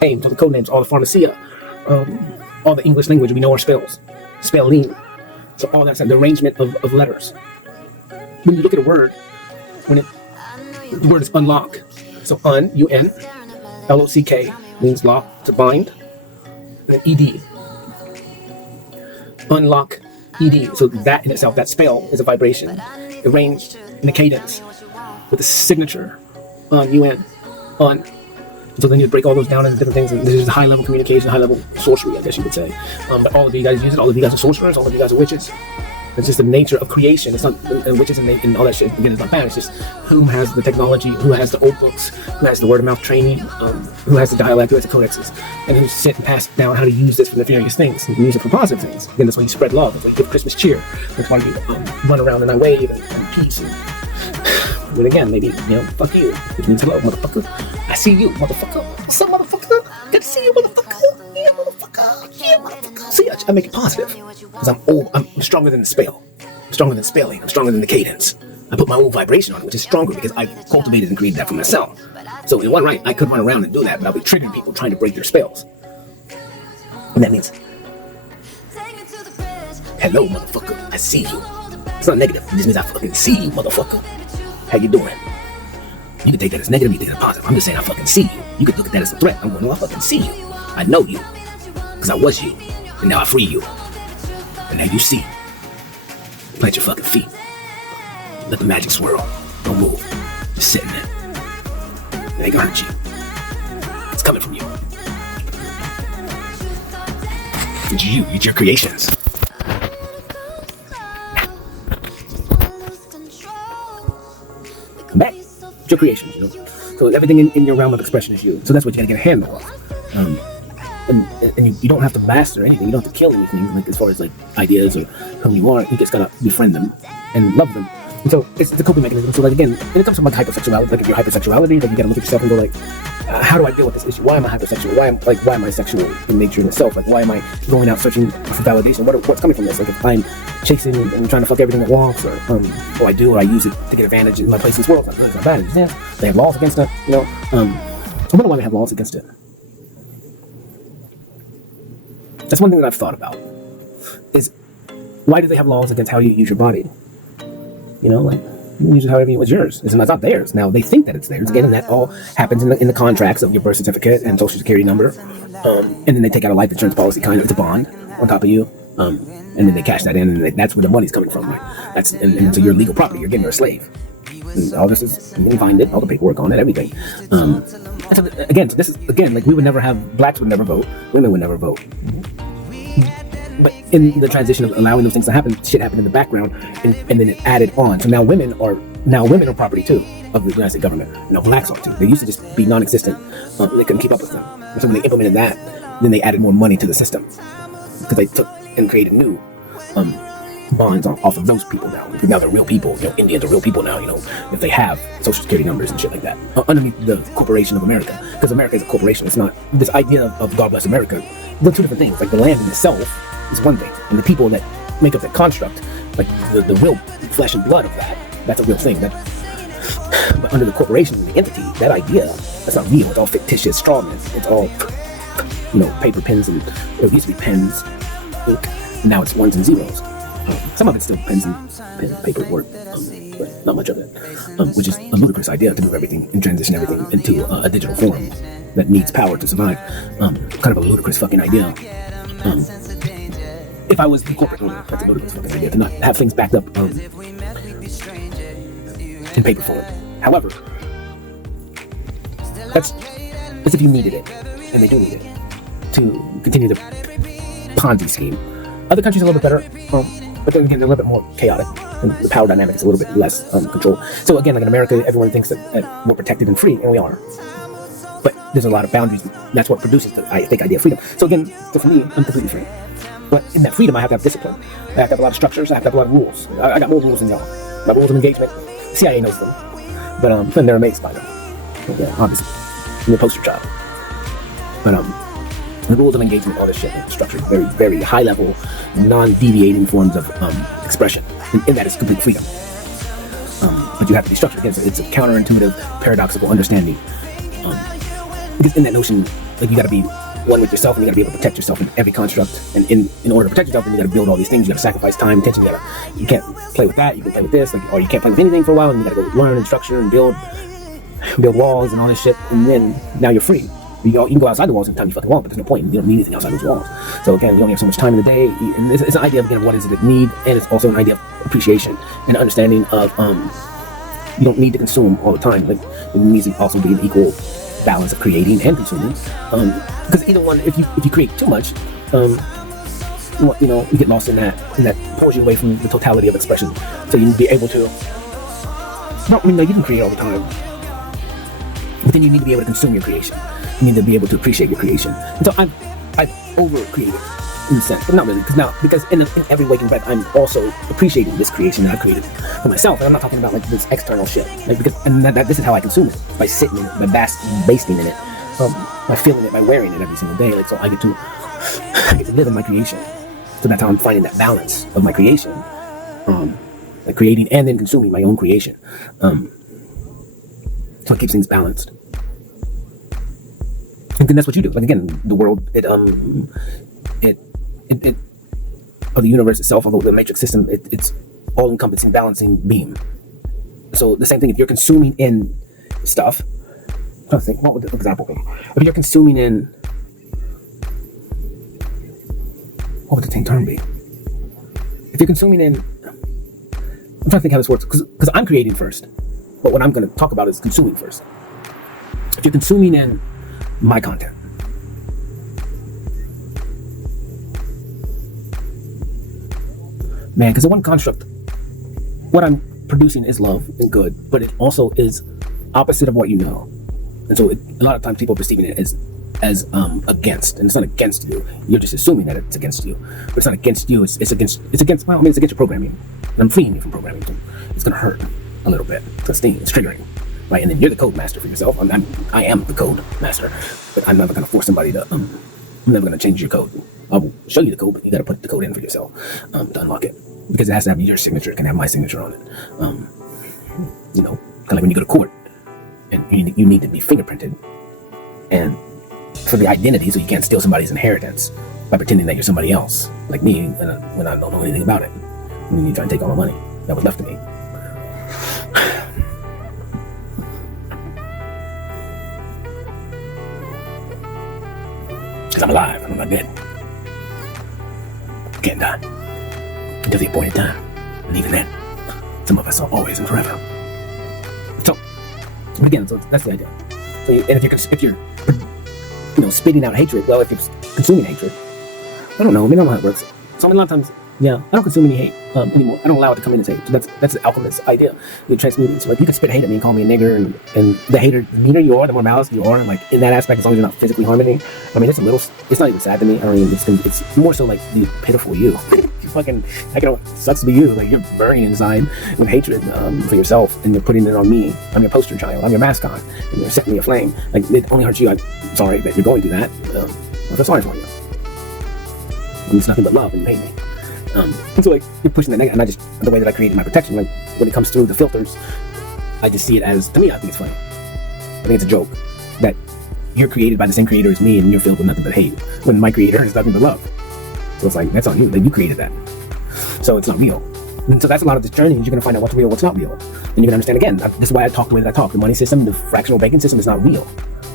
names, all the code names, all the pharmacia, all the English language we know are spells, spelling. So all that's the arrangement of letters. When you look at a word, the word is unlock. So UN, LOCK means lock, to bind, and ED. Unlock, ED. So that in itself, that spell is a vibration, arranged in a cadence with a signature on UN, on. So then you break all those down into different things, and this is high level communication, high level sorcery, I guess you could say. But all of you guys use it. All of you guys are sorcerers. All of you guys are witches. It's just the nature of creation. It's not witches and all that shit. Again, it's not bad. It's just who has the technology, who has the old books, who has the word of mouth training, who has the dialect, who has the codexes, and who sit and pass down how to use this for nefarious things. You can use it for positive things. Again, that's why you spread love. That's why you give Christmas cheer. That's why you run around and I wave and peace. But again, maybe, fuck you, which means hello, motherfucker. I see you, motherfucker. What's up, motherfucker? Good to see you, motherfucker. Yeah, motherfucker. Yeah, motherfucker. See, I make it positive. Because I'm stronger than the spell. I'm stronger than spelling. I'm stronger than the cadence. I put my own vibration on it, which is stronger because I cultivated and created that for myself. So in one right, I could run around and do that, but I'll be triggering people trying to break their spells. And that means, hello, motherfucker. I see you. It's not negative. It just means I fucking see you, motherfucker. How you doing? You can take that as negative, you can take that as positive. I'm just saying I fucking see you. You could look at that as a threat. I'm going, no, I fucking see you. I know you. Because I was you. And now I free you. And now you see. Plant your fucking feet. Let the magic swirl. Don't move. Just sitting there. It ain't gonna hurt you. It's coming from you. It's you. It's your creations. Back. It's your creations, So everything in your realm of expression is you. So that's what you gotta get a handle of. And you don't have to master anything. You don't have to kill anything, like as far as like ideas or who you are. You just gotta befriend them and love them. And so it's the coping mechanism. So like again, when it comes to like hypersexuality, like if you're hypersexuality, like you gotta look at yourself and go like, how do I deal with this issue? Why am I hypersexual? Why am I sexual in nature in itself? Like why am I going out searching for validation? What's coming from this? Like if I'm chasing and trying to fuck everything that walks, or I use it to get advantage in my place in this world. It's not good, it's not bad. It's just, they have laws against it, I wonder why they have laws against it. That's one thing that I've thought about, is why do they have laws against how you use your body? Like, you can use it however it's yours. It's not theirs. Now, they think that it's theirs. Again, and that all happens in the contracts of your birth certificate and social security number. And then they take out a life insurance policy, kind of, it's a bond on top of you. And then they cash that in, and that's where the money's coming from, right? And so you're legal property. You're getting a slave. And all this is, you can find it, all the paperwork on it, everything. So this is, like, blacks would never vote, women would never vote. But in the transition of allowing those things to happen, shit happened in the background, and then it added on. So now women are property too of the United States government. Now blacks are too. They used to just be non-existent. They couldn't keep up with them. And so when they implemented that, then they added more money to the system because they took and created new bonds off of those people now. Now they're real people. Indians are real people now. If they have social security numbers and shit like that underneath the corporation of America, because America is a corporation. It's not this idea of God bless America. They're two different things. Like the land in itself is one thing, and the people that make up that construct, like the real flesh and blood of that's a real thing. But under the corporation, the entity, that idea, that's not real. It's all fictitious strawmans. It's all paper, pens, and it used to be pens, ink, and now it's ones and zeros. Some of it's still pens and paper work, but not much of it, which is a ludicrous idea to move everything and transition everything into a digital form that needs power to survive. Kind of a ludicrous fucking idea. If I was the corporate owner, that's a ludicrous fucking idea, to not have things backed up in paper form. However, that's if you needed it, and they do need it, to continue the Ponzi scheme. Other countries are a little bit better, but then again, they're a little bit more chaotic, and the power dynamic is a little bit less controlled. So again, like in America, everyone thinks that we're protected and free, and we are. But there's a lot of boundaries. That's what produces the idea of freedom. So again, for me, I'm completely free. But in that freedom, I have to have discipline. I have to have a lot of structures. I have to have a lot of rules. I got more rules than y'all. My rules of engagement, CIA knows them. But they're amazed by them. Yeah, obviously. I'm the poster child. But the rules of engagement, all this shit, structured, very, very high level, non-deviating forms of expression. And in that is complete freedom. But you have to be structured. It's a counterintuitive, paradoxical understanding. Because in that notion, like you got to be one with yourself, and you got to be able to protect yourself in every construct. And in order to protect yourself, then you got to build all these things. You got to sacrifice time, attention. You can't play with that. You can play with this, like, or you can't play with anything for a while. And you got to go learn and structure and build walls and all this shit. And then now you're free. You can go outside the walls anytime you fucking want, but there's no point. You don't need anything outside those walls. So again, you only have so much time in the day. And it's an idea of, again, what is it that need, and it's also an idea of appreciation and understanding of you don't need to consume all the time. Like, it needs to also be an equal balance of creating and consuming. Because either one, if you create too much, you get lost in that, and that pulls you away from the totality of expression. So you need to be able to. You can create all the time, but then you need to be able to consume your creation. You need to be able to appreciate your creation. And so I've over-created in a sense, but not really, because in every waking breath, I'm also appreciating this creation that I've created for myself. And I'm not talking about like this external shit, like, because this is how I consume it, by sitting in it, by basking in it, by feeling it, by wearing it every single day. Like, so I get to live in my creation. So that's how I'm finding that balance of my creation, like creating and then consuming my own creation. So it keeps things balanced. And then that's what you do. Like, again, the world, of the universe itself, although the matrix system, it's all-encompassing, balancing beam. So the same thing, if you're consuming in stuff, I'm trying to think, what would the example be? If you're consuming in, what would the same term be? If you're consuming in, I'm trying to think how this works, because I'm creating first, but what I'm going to talk about is consuming first. If you're consuming in my content, man, because the one construct, what I'm producing is love and good, but it also is opposite of what you know. And so a lot of times people are perceiving it as against, and it's not against you. You're just assuming that it's against you, but it's not against you. It's against your programming. And I'm freeing you from programming. So it's gonna hurt a little bit. It's gonna sting. It's triggering, right? And then you're the code master for yourself. I am the code master, but I'm never gonna force somebody to. I'm never gonna change your code. I'll show you the code, but you gotta put the code in for yourself to unlock it, because it has to have your signature. It can have my signature on it. Kind of like when you go to court, and you need to be fingerprinted, and for the identity, so you can't steal somebody's inheritance by pretending that you're somebody else, like me, when I don't know anything about it. And then you try and take all my money that was left to me. Because I'm alive, I'm not dead. I can't die until the appointed time, and even then, some of us are always and forever. So, again, so that's the idea. So, and if you're spitting out hatred, well, if you're consuming hatred, I don't know how it works. So a lot of times, I don't consume any hate anymore. I don't allow it to come in as hate. So that's the alchemist idea. You transmute. So like, you can spit hate at me and call me a nigger, and the hater, the meaner you are, the more malice you are, and like in that aspect, as long as you're not physically harming me, I mean, it's not even sad to me. I mean, it's more so like the pitiful you. You fucking, like, it sucks to be you. Like, you're burning inside with hatred for yourself, and you're putting it on me. I'm your poster child. I'm your mascot, and you're setting me aflame. Like, it only hurts you. I'm sorry that you're going through that. I feel sorry for you. And it's nothing but love, and you hate me. And so like, you're pushing the negative, and the way that I created my protection, like when it comes through the filters, I just see it as, to me, I think it's funny. I think it's a joke that you're created by the same creator as me, and you're filled with nothing but hate, when my creator is nothing but love. So it's like, that's on you, that you created that. So it's not real. And so that's a lot of this journey, is you're gonna find out what's real, what's not real. And you're gonna understand, again, this is why I talk the way that I talk. The money system, the fractional banking system is not real.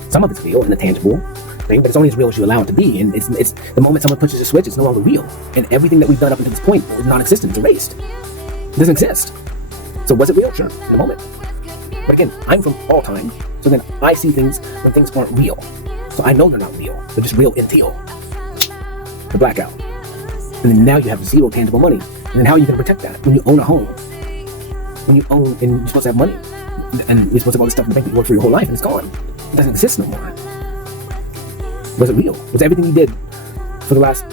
Some of it's real and the tangible thing, but it's only as real as you allow it to be. And it's the moment someone pushes a switch, it's no longer real. And everything that we've done up until this point is non-existent, it's erased. It doesn't exist. So was it real? Sure, in the moment. But again, I'm from all time, so then I see things when things aren't real. So I know they're not real. They're just real until the blackout. And then now you have zero tangible money. And then how are you going to protect that? When you own a home, when you own, and you're supposed to have money, and you're supposed to have all this stuff in the bank that you work for your whole life, and it's gone. It doesn't exist no more. Was it real? Was everything you did for the last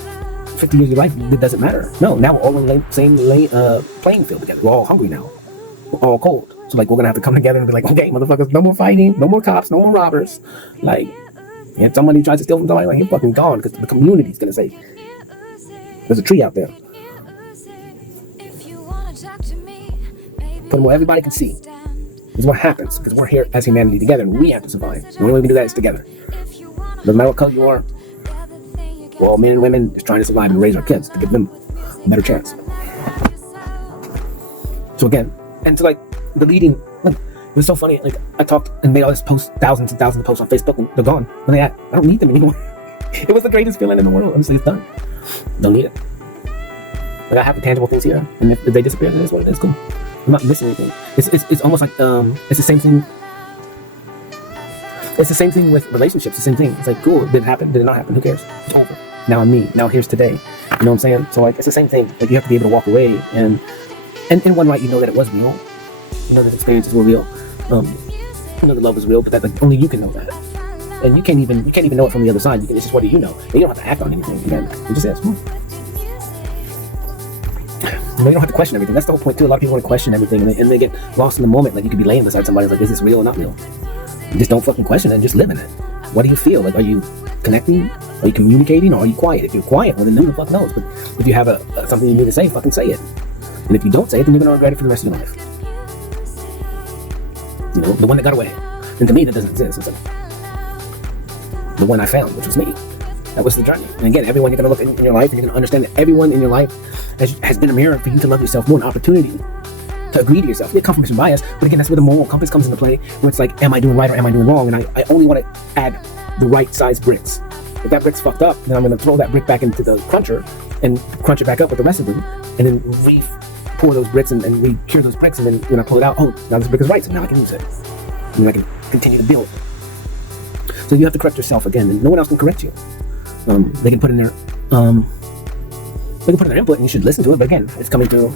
50 years of your life, it doesn't matter? No, now we're all in the same playing field together. We're all hungry now. We're all cold. So like, we're going to have to come together and be like, okay, motherfuckers, no more fighting, no more cops, no more robbers. Like, if somebody tries to steal from somebody, like, you're fucking gone, because the community's going to say, there's a tree out there. But what everybody can see is what happens, because we're here as humanity together, and we have to survive. The only way we can do that is together. Doesn't matter what color you are. We're all men and women just trying to survive and raise our kids to give them a better chance. So again, and to like deleting, like, it was so funny. Like I talked and made all this posts, thousands and thousands of posts on Facebook, and they're gone. And I don't need them anymore. It was the greatest feeling in the world. Honestly, it's done. Don't need it. Like I have the tangible things here, and if they disappear, then it's what it is. Cool. I'm not missing anything. It's almost like it's the same thing. It's the same thing with relationships. The same thing. It's like, cool. Did it happen? Did it not happen? Who cares? It's over. Now I'm me. Now here's today. You know what I'm saying? So like, it's the same thing. Like you have to be able to walk away, and in one light, you know that it was real. You know that experiences were real. You know the love is real, but that like, only you can know that. And you can't even know it from the other side. It's just what do you know? And you don't have to act on anything. Again, it just is. You don't have to question everything. That's the whole point too. A lot of people want to question everything, and they get lost in the moment. Like you could be laying beside somebody, like, is this real or not real? You just don't fucking question it and just live in it. What do you feel? Like, are you connecting? Are you communicating? Or are you quiet? If you're quiet, well then who the fuck knows? But if you have something you need to say, fucking say it. And if you don't say it, then you're gonna regret it for the rest of your life. You know, the one that got away. And to me, that doesn't exist. It's like the one I found, which was me. That was the journey. And again, everyone you're gonna look in your life, and you're gonna understand that everyone in your life has been a mirror for you to love yourself more, an opportunity to agree to yourself. You get confirmation bias, but again, that's where the moral compass comes into play, where it's like, am I doing right or am I doing wrong? And I only want to add the right size bricks. If that brick's fucked up, then I'm gonna throw that brick back into the cruncher and crunch it back up with the rest of them, and then pour those bricks and re-cure those bricks, and then when I pull it out, oh, now this brick is right, so now I can use it. And I can continue to build. So you have to correct yourself again, and no one else can correct you. They can put in their input, and you should listen to it. But again, it's coming through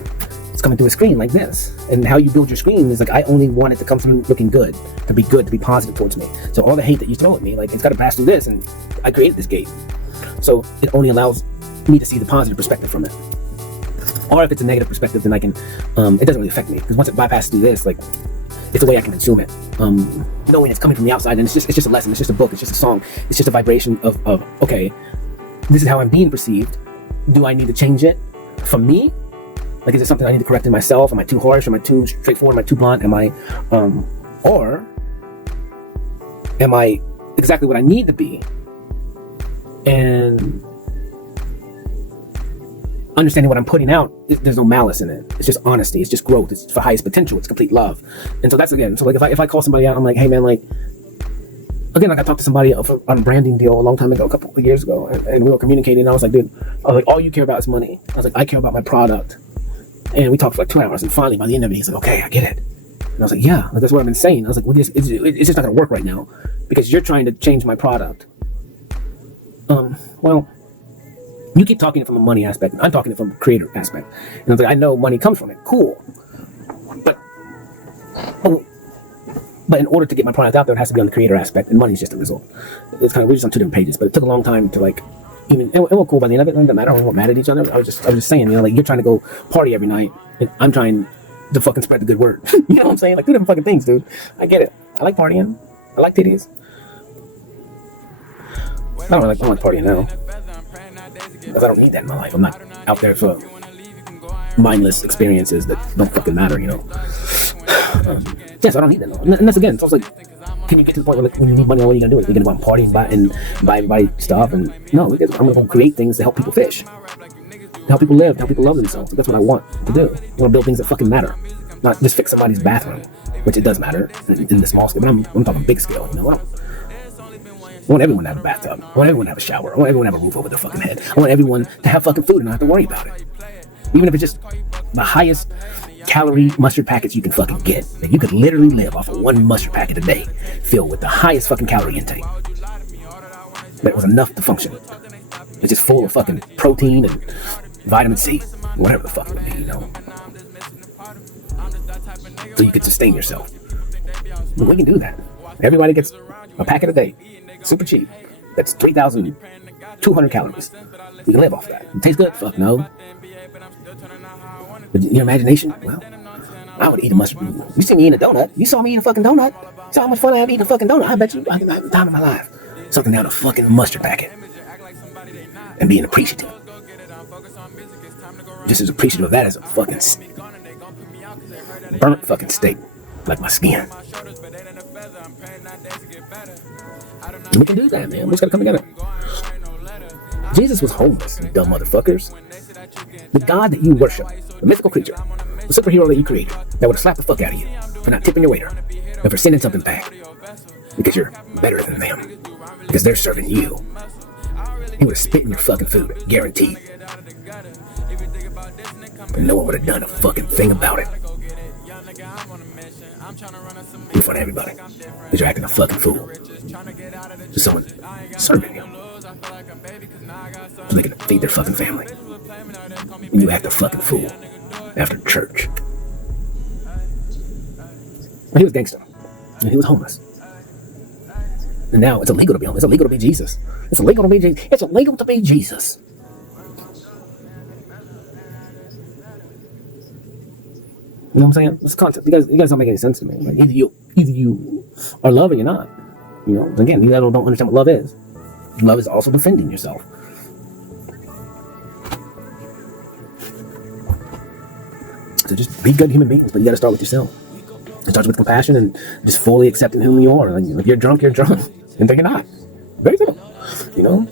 a screen like this. And how you build your screen is like, I only want it to come through looking good, to be positive towards me. So all the hate that you throw at me, like, it's got to pass through this, and I created this gate. So it only allows me to see the positive perspective from it. Or if it's a negative perspective, then I can, it doesn't really affect me, because once it bypasses through this, like, it's the way I can consume it. Knowing it's coming from the outside, and it's just a lesson, it's just a book, it's just a song, it's just a vibration of okay, this is how I'm being perceived. Do I need to change it from me? Like, is it something I need to correct in myself? Am I too harsh? Am I too straightforward? Am I too blunt? Am I, or am I exactly what I need to be? And understanding what I'm putting out, there's no malice in it. It's just honesty. It's just growth. It's for highest potential. It's complete love. And so that's, again, so like if I call somebody out, I'm like, hey man, like, again, like I talked to somebody on a branding deal a long time ago, a couple of years ago, and we were communicating, and I was like, dude, all you care about is money. I was like, I care about my product. And we talked for like 2 hours, and finally by the end of it, he's like, okay, I get it. And I was like, yeah, that's what I've been saying. I was like, well, it's just not gonna work right now, because you're trying to change my product. Well, you keep talking it from a money aspect. I'm talking it from a creator aspect. And I was like, I know money comes from it. Cool. But in order to get my product out there, it has to be on the creator aspect, and money's just a result. It's kind of, we're just on 2 different pages, but it took a long time to like, even, it was cool by the end of it. It didn't matter. We weren't mad at each other. I was just saying, you know, like, you're trying to go party every night, and I'm trying to fucking spread the good word. You know what I'm saying? Like, 2 different fucking things, dude. I get it. I like partying. I like titties. I don't like partying now, because I don't need that in my life. I'm not out there for mindless experiences that don't fucking matter, you know. Yes, I don't need that. And that's, again, so it's like, can you get to the point where, like, when you need money, what are you gonna do? You're gonna go out and party and buy stuff, and no, because I'm gonna create things to help people fish, to help people live, to help people love themselves. That's what I want to do. I want to build things that fucking matter, not just fix somebody's bathroom, which it does matter in the small scale, but I'm talking big scale, you know. I want everyone to have a bathtub. I want everyone to have a shower. I want everyone to have a roof over their fucking head. I want everyone to have fucking food and not have to worry about it. Even if it's just the highest calorie mustard packets you can fucking get. And you could literally live off of 1 mustard packet a day, filled with the highest fucking calorie intake. That was enough to function. It's just full of fucking protein and vitamin C, whatever the fuck it would be, you know. So you could sustain yourself. But we can do that. Everybody gets a packet a day, super cheap. That's 3,200 calories. You can live off of that. It tastes good? Fuck no. But your imagination? Well, I would eat a mustard. You see me eating a donut. You saw me eat a fucking donut. See how much fun I have eating a fucking donut? I bet you I can have the time of my life. Something down a fucking mustard packet. And being appreciative. Just as appreciative of that as a fucking burnt fucking steak. Like my skin. And we can do that, man. We just gotta come together. Jesus was homeless, you dumb motherfuckers. The God that you worship, the mythical creature, the superhero that you created, that would have slapped the fuck out of you for not tipping your waiter and for sending something back because you're better than them, because they're serving you. He would have spit in your fucking food, guaranteed. But no one would have done a fucking thing about it. In front of everybody, because you're acting a fucking fool. To someone serving you, so they can feed their fucking family. And you act a fucking fool after church. But he was gangster, and he was homeless. And now it's illegal to be homeless. It's illegal to be Jesus. It's illegal to be Jesus. It's illegal to be Jesus. You know what I'm saying? This concept. You guys don't make any sense to me. Like either you are love or you're not. You know, again, you guys don't understand what love is. Love is also defending yourself. So just be good human beings, but you gotta start with yourself. It starts with compassion and just fully accepting who you are. Like if you're drunk, and think you're not. Very simple. You know?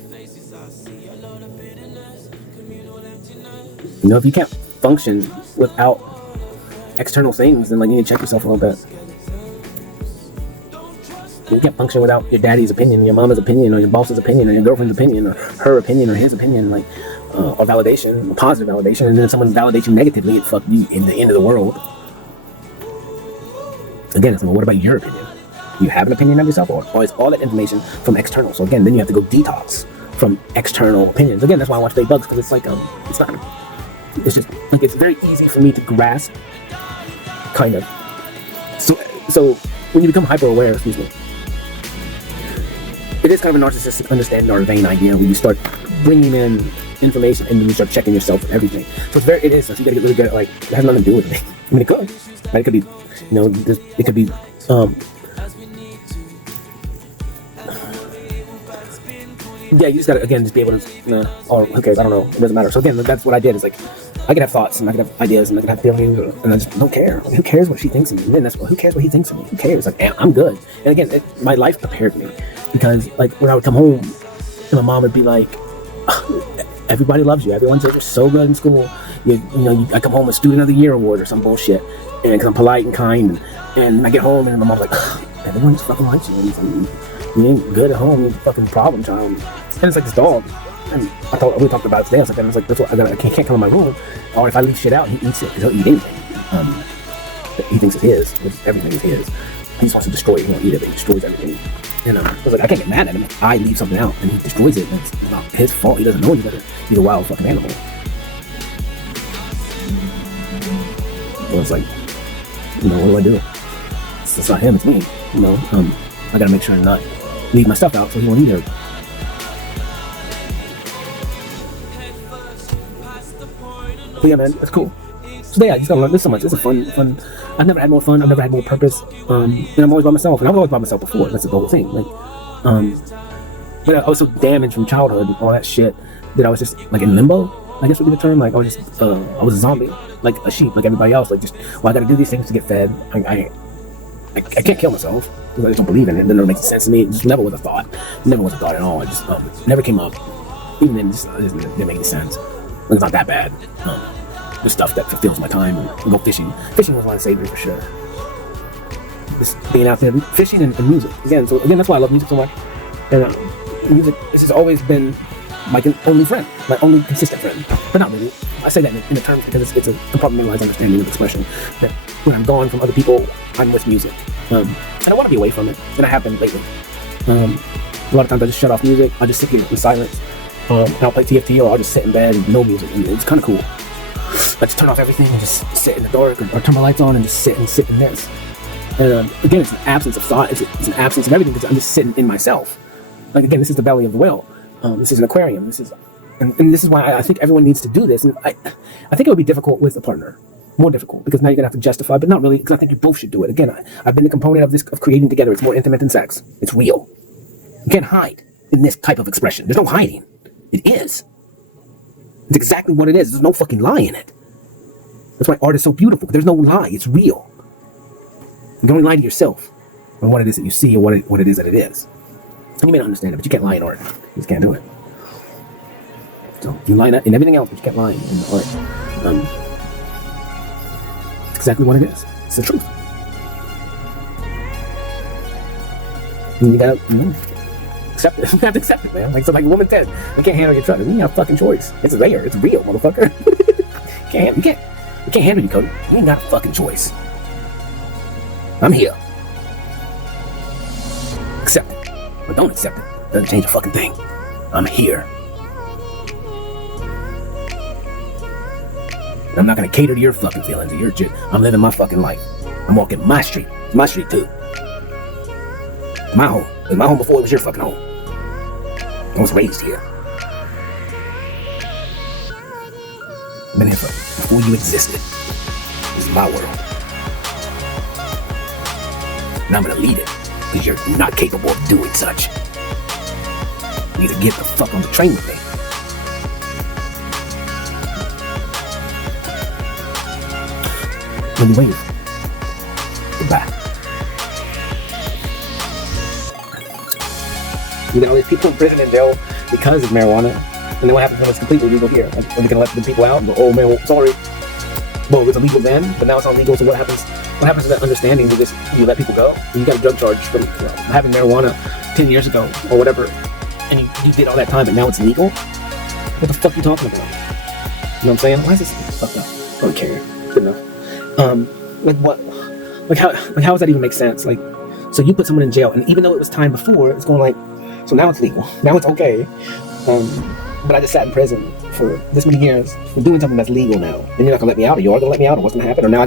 You know, if you can't function without external things, then like you need to check yourself a little bit. You can't function without your daddy's opinion, your mama's opinion, or your boss's opinion, or your girlfriend's opinion, or her opinion, or his opinion, like, or validation, or positive validation, and then someone validates you negatively, it fuck you in the end of the world. Again, it's like, well, what about your opinion? You have an opinion of yourself, or is all that information from external? So again, then you have to go detox from external opinions. Again, that's why I watch Fake Bugs, because it's like, it's just, like, it's very easy for me to grasp, kind of. So when you become hyper-aware, excuse me, it is kind of a narcissistic understanding or a vain idea when you start bringing in information and then you start checking yourself for everything. So it is, so you gotta get really good at, like, it has nothing to do with me. I mean, it could. Right? It could be, you know, it could be, yeah, you just gotta, again, just be able to, or who cares, I don't know, it doesn't matter. So again, that's what I did, is like, I could have thoughts, and I could have ideas, and I could have feelings, and I just don't care. Like, who cares what she thinks of me? And then who cares what he thinks of me? Who cares? Like, I'm good. And again, my life prepared me, because like when I would come home, and my mom would be like, everybody loves you. Everyone says you're so good in school. I come home with Student of the Year award or some bullshit, and because I'm polite and kind, and I get home, and my mom's like, everyone just fucking likes you. And you ain't good at home. You're a fucking problem child. And it's like this dog. And we talked about it today. I was like, that's what I can't come in my room. Or if I leave shit out, he eats it, because he'll eat anything. He thinks it's his. Everything is his. He just wants to destroy it. He won't eat it, but he destroys everything. And I was like, I can't get mad at him. I leave something out and he destroys it. And it's not his fault. He doesn't know any better. He's a wild fucking animal. So it's like, what do I do? It's not him, it's me. I gotta make sure to not leave my stuff out so he won't eat it. But yeah, man, it's cool. So yeah, you just gotta learn. There's so much. It's a fun. I've never had more fun. I've never had more purpose. And I'm always by myself. And I was always by myself before. That's the whole thing. Like, but I was so damaged from childhood and all that shit that I was just like in limbo, I guess would be the term. Like I was a zombie, like a sheep, like everybody else. Like just, I gotta do these things to get fed. I can't kill myself because I just don't believe in it. It never makes sense to me. It just never was a thought. Never was a thought at all. It just never came up. Even then, it didn't make any sense. It's not that bad. The stuff that fulfills my time, and go fishing. Fishing was one that saved me for sure. Just being out there fishing and music. Again, that's why I love music so much. And music, this has always been my only friend, my only consistent friend. But not really. I say that in a term because it's a compartmentalized understanding of expression. That when I'm gone from other people, I'm with music. And I want to be away from it, and I have been lately. A lot of times I just shut off music. I just sit here in silence. And I'll play TFT, or I'll just sit in bed and no music, and it's kind of cool. I just turn off everything and just sit in the dark, or turn my lights on and just sit in this. And again, it's an absence of thought. It's an absence of everything because I'm just sitting in myself. Like again, this is the belly of the whale. This is an aquarium. And this is why I think everyone needs to do this. And I think it would be difficult with a partner, more difficult, because now you're gonna have to justify, but not really, because I think you both should do it. Again, I've been the component of creating together. It's more intimate than sex. It's real. You can't hide in this type of expression. There's no hiding. It is. It's exactly what it is. There's no fucking lie in it. That's why art is so beautiful. There's no lie. It's real. You can only lie to yourself on what it is that you see or what it is that it is. And you may not understand it, but you can't lie in art. You just can't do it. So you lie in everything else, but you can't lie in art. It's exactly what it is. It's the truth. And you gotta, accept it. You have to accept it, man. Like a woman said, you can't handle your truck. You have a fucking choice. It's there. It's real, motherfucker. You can't handle you, Cody. You ain't got a fucking choice. I'm here. Accept it. Or don't accept it. Doesn't change a fucking thing. I'm here. And I'm not gonna cater to your fucking feelings or your shit. I'm living my fucking life. I'm walking my street. It's my street too. It's my home. It was my home before it was your fucking home. I was raised here. I've been here before you existed. This is my world. And I'm gonna lead it, because you're not capable of doing such. You either get the fuck on the train with me. When you wave, goodbye. You got all these people in prison and jail because of marijuana. And then what happens when it's completely legal here? Like, are they gonna let the people out and go, oh man, well, sorry. Well, it was illegal then, but now it's illegal, so what happens? What happens to that understanding? You let people go? You got a drug charge from having marijuana 10 years ago or whatever, and you did all that time, but now it's legal? What the fuck are you talking about? You know what I'm saying? Why is this fucked up? I don't care. Good enough. Like what? Like how does that even make sense? Like, so you put someone in jail, and even though it was time before, it's going like, so now it's legal. Now it's okay. But I just sat in prison for this many years for doing something that's legal now. And you're not gonna let me out, or you are gonna let me out, or what's gonna happen? Or now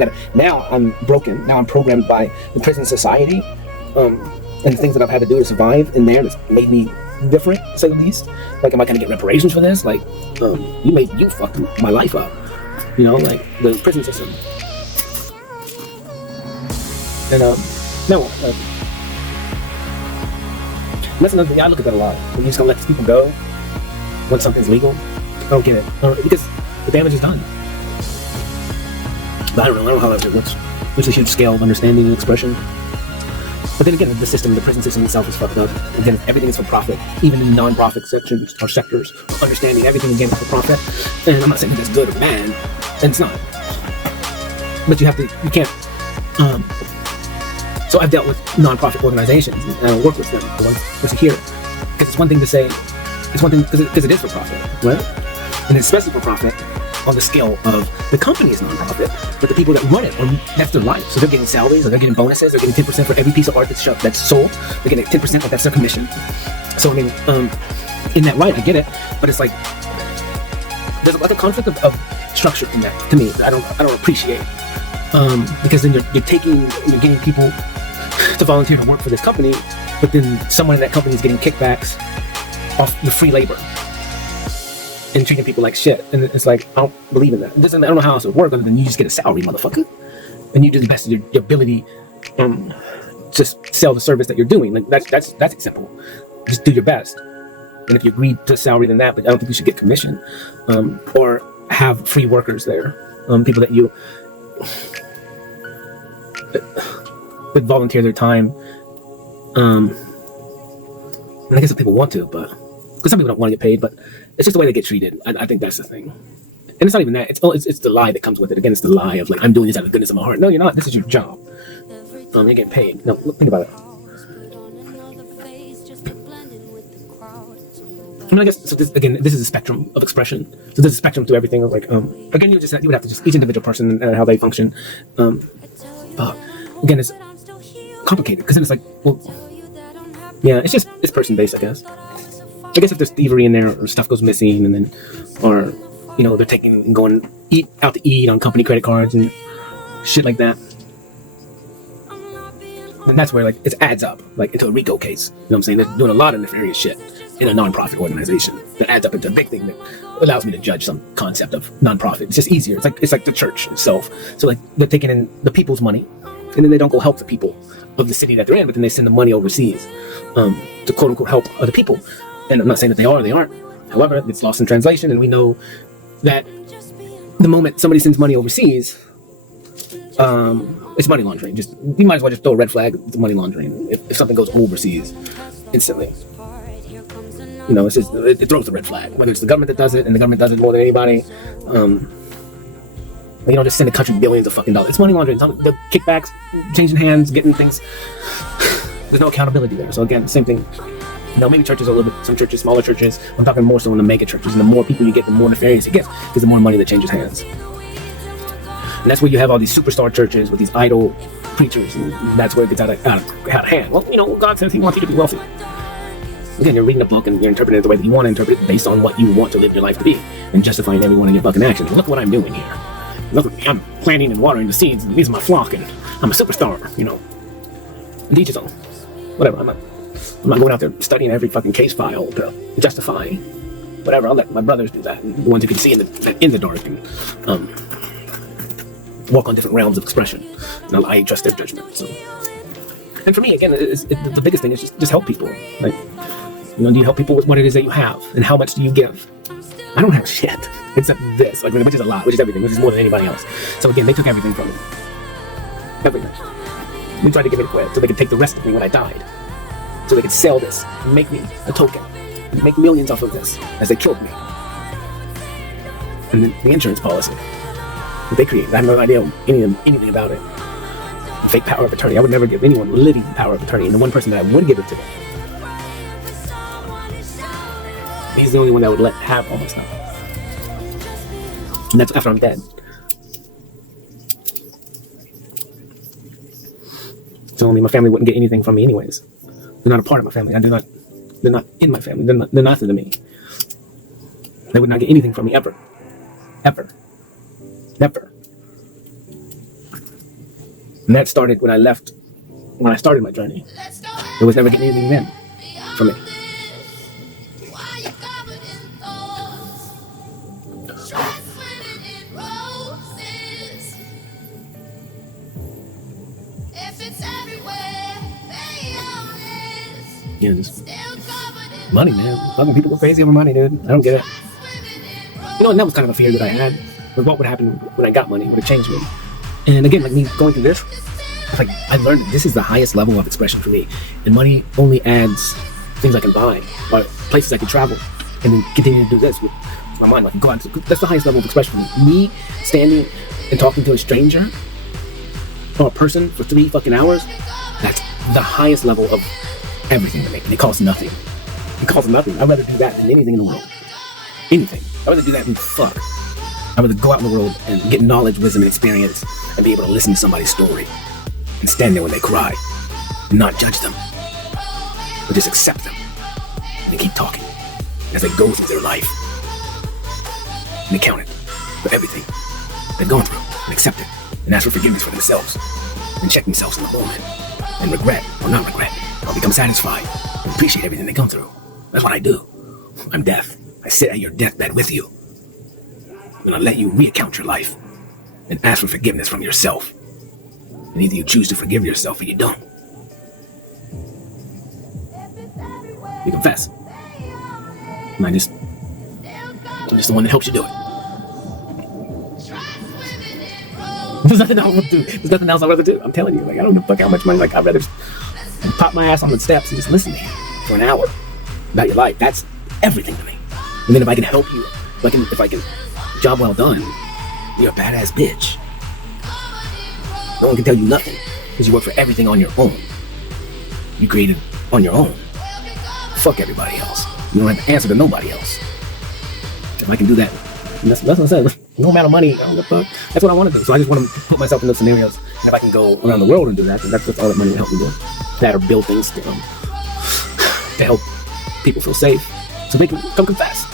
I'm broken. Now I'm programmed by the prison society, and the things that I've had to do to survive in there that's made me different, to say the least. Like, am I gonna get reparations for this? Like, you fucked my life up. You know, like the prison system. And that's another thing. I look at that a lot. You're just gonna let these people go when something's legal? I don't get it. Because the damage is done. But I don't know how that works. There's a huge scale of understanding and expression. But then again, the prison system itself is fucked up. Again, everything is for profit. Even in non-profit sections or sectors, understanding everything again is for profit. And I'm not saying that's good or bad, and it's not. But you can't. So I've dealt with non-profit organizations and I work with them, the ones here. Because it's one thing to say, it's one thing because it is for profit, right? And it's especially for profit on the scale of the company is non-profit, but the people that run it, that's their life. So they're getting salaries, or they're getting bonuses, they're getting 10% for every piece of art that's sold. They're getting 10%, like that's their commission. So I mean, in that right, I get it, but it's like there's like a conflict of structure in that to me that I don't appreciate. Because then you're getting people to volunteer to work for this company, but then someone in that company is getting kickbacks off the free labor and treating people like shit. And it's like, I don't believe in that. I don't know how else it would work other than you just get a salary, motherfucker, and you do the best of your ability to sell the service that you're doing. Like that's simple. Just do your best. And if you agree to a salary, then that. But I don't think you should get commission or have free workers there. People that you would volunteer their time. And I guess if people want to, but because some people don't want to get paid, but it's just the way they get treated. I think that's the thing. And it's not even that. It's the lie that comes with it. Again, it's the lie of like, I'm doing this out of the goodness of my heart. No, you're not. This is your job. You're getting paid. No, think about it. I mean, I guess so. This is a spectrum of expression. So there's a spectrum to everything. Of like, again, you would have to just each individual person and how they function. But again, it's complicated because then it's like, well, yeah, it's person based, I guess. I guess if there's thievery in there or stuff goes missing, and then, or they're taking and going out to eat on company credit cards and shit like that. And that's where like it adds up, like into a RICO case. You know what I'm saying? They're doing a lot of nefarious shit in a non-profit organization that adds up into a big thing that allows me to judge some concept of non-profit. It's just easier. It's like the church itself. So like they're taking in the people's money, and then they don't go help the people of the city that they're in, but then they send the money overseas to quote unquote help other people. And I'm not saying that they are or they aren't. However, it's lost in translation, and we know that the moment somebody sends money overseas, it's money laundering. You might as well just throw a red flag to money laundering if something goes overseas instantly. You know, it's just, it throws the red flag. Whether it's the government that does it, and the government does it more than anybody, just send the country billions of fucking dollars. It's money laundering. The kickbacks, changing hands, getting things. There's no accountability there. So again, same thing. Maybe churches are a little bit, some churches, smaller churches. I'm talking more so in the mega churches. And the more people you get, the more nefarious it gets, because the more money that changes hands. And that's where you have all these superstar churches with these idol preachers, and that's where it gets out of hand. Well, God says He wants you to be wealthy. Again, you're reading a book and you're interpreting it the way that you want to interpret it, based on what you want to live your life to be, and justifying every one of your fucking actions. Look what I'm doing here. Look, I'm planting and watering the seeds, and these are my flock, and I'm a superstar. And each his own. Whatever. I'm not going out there studying every fucking case file to justify whatever. I'll let my brothers do that, the ones who can see in the dark, and walk on different realms of expression. And I trust their judgment. So, and for me, again, the biggest thing is just help people. Like, do you help people with what it is that you have, and how much do you give? I don't have shit except this, which is a lot, which is everything, which is more than anybody else. So again, they took everything from me. Everything. They tried to give me away so they could take the rest of me when I died. So they could sell this, and make me a token, and make millions off of this as they killed me. And then the insurance policy that they created, I have no idea anything about it. The fake power of attorney. I would never give anyone living power of attorney, and the one person that I would give it to, he's the only one that would let have all my stuff. And that's after I'm dead. So my family wouldn't get anything from me anyways. They're not a part of my family. They're not in my family. They're nothing to me. They would not get anything from me ever. Ever. Never. And that started when I started my journey. There was never getting anything then from me. Yeah, just money, man. Fucking people go crazy over money, dude. I don't get it. And that was kind of a fear that I had. But what would happen when I got money? Would it change me? And again, like me going through this, I learned that this is the highest level of expression for me. And money only adds things I can buy, or places I can travel, and then continue to do this with my mind. Like, go out. That's the highest level of expression for me. Me standing and talking to a stranger or a person for 3 fucking hours, that's the highest level of everything to me, and it costs nothing. It costs nothing. I'd rather do that than anything in the world. Anything. I'd rather do that than fuck. I'd rather go out in the world and get knowledge, wisdom, and experience, and be able to listen to somebody's story, and stand there when they cry, and not judge them, but just accept them, and keep talking as they go through their life, and account it for everything they've gone through, and accept it, and ask for forgiveness for themselves, and check themselves in the moment, and regret or not regret. I'll become satisfied and appreciate everything they come through. That's what I do. I'm death. I sit at your deathbed with you, and I let you recount your life and ask for forgiveness from yourself. And either you choose to forgive yourself or you don't. You confess. And I'm just the one that helps you do it. There's nothing else I would do. There's nothing else I'd rather do. I'm telling you, I don't give a fuck how much money. I'd rather pop my ass on the steps and just listen to you for an hour about your life. That's everything to me. And then if I can help you, if I can, job well done, you're a badass bitch. No one can tell you nothing because you work for everything on your own. You created on your own. Fuck everybody else. You don't have to answer to nobody else. If I can do that, that's what I said. No amount of money, I don't give a fuck. That's what I want to do. So I just want to put myself in those scenarios. And if I can go around the world and do that, then that's all that money will help me do. That or build things to help people feel safe, so they can come confess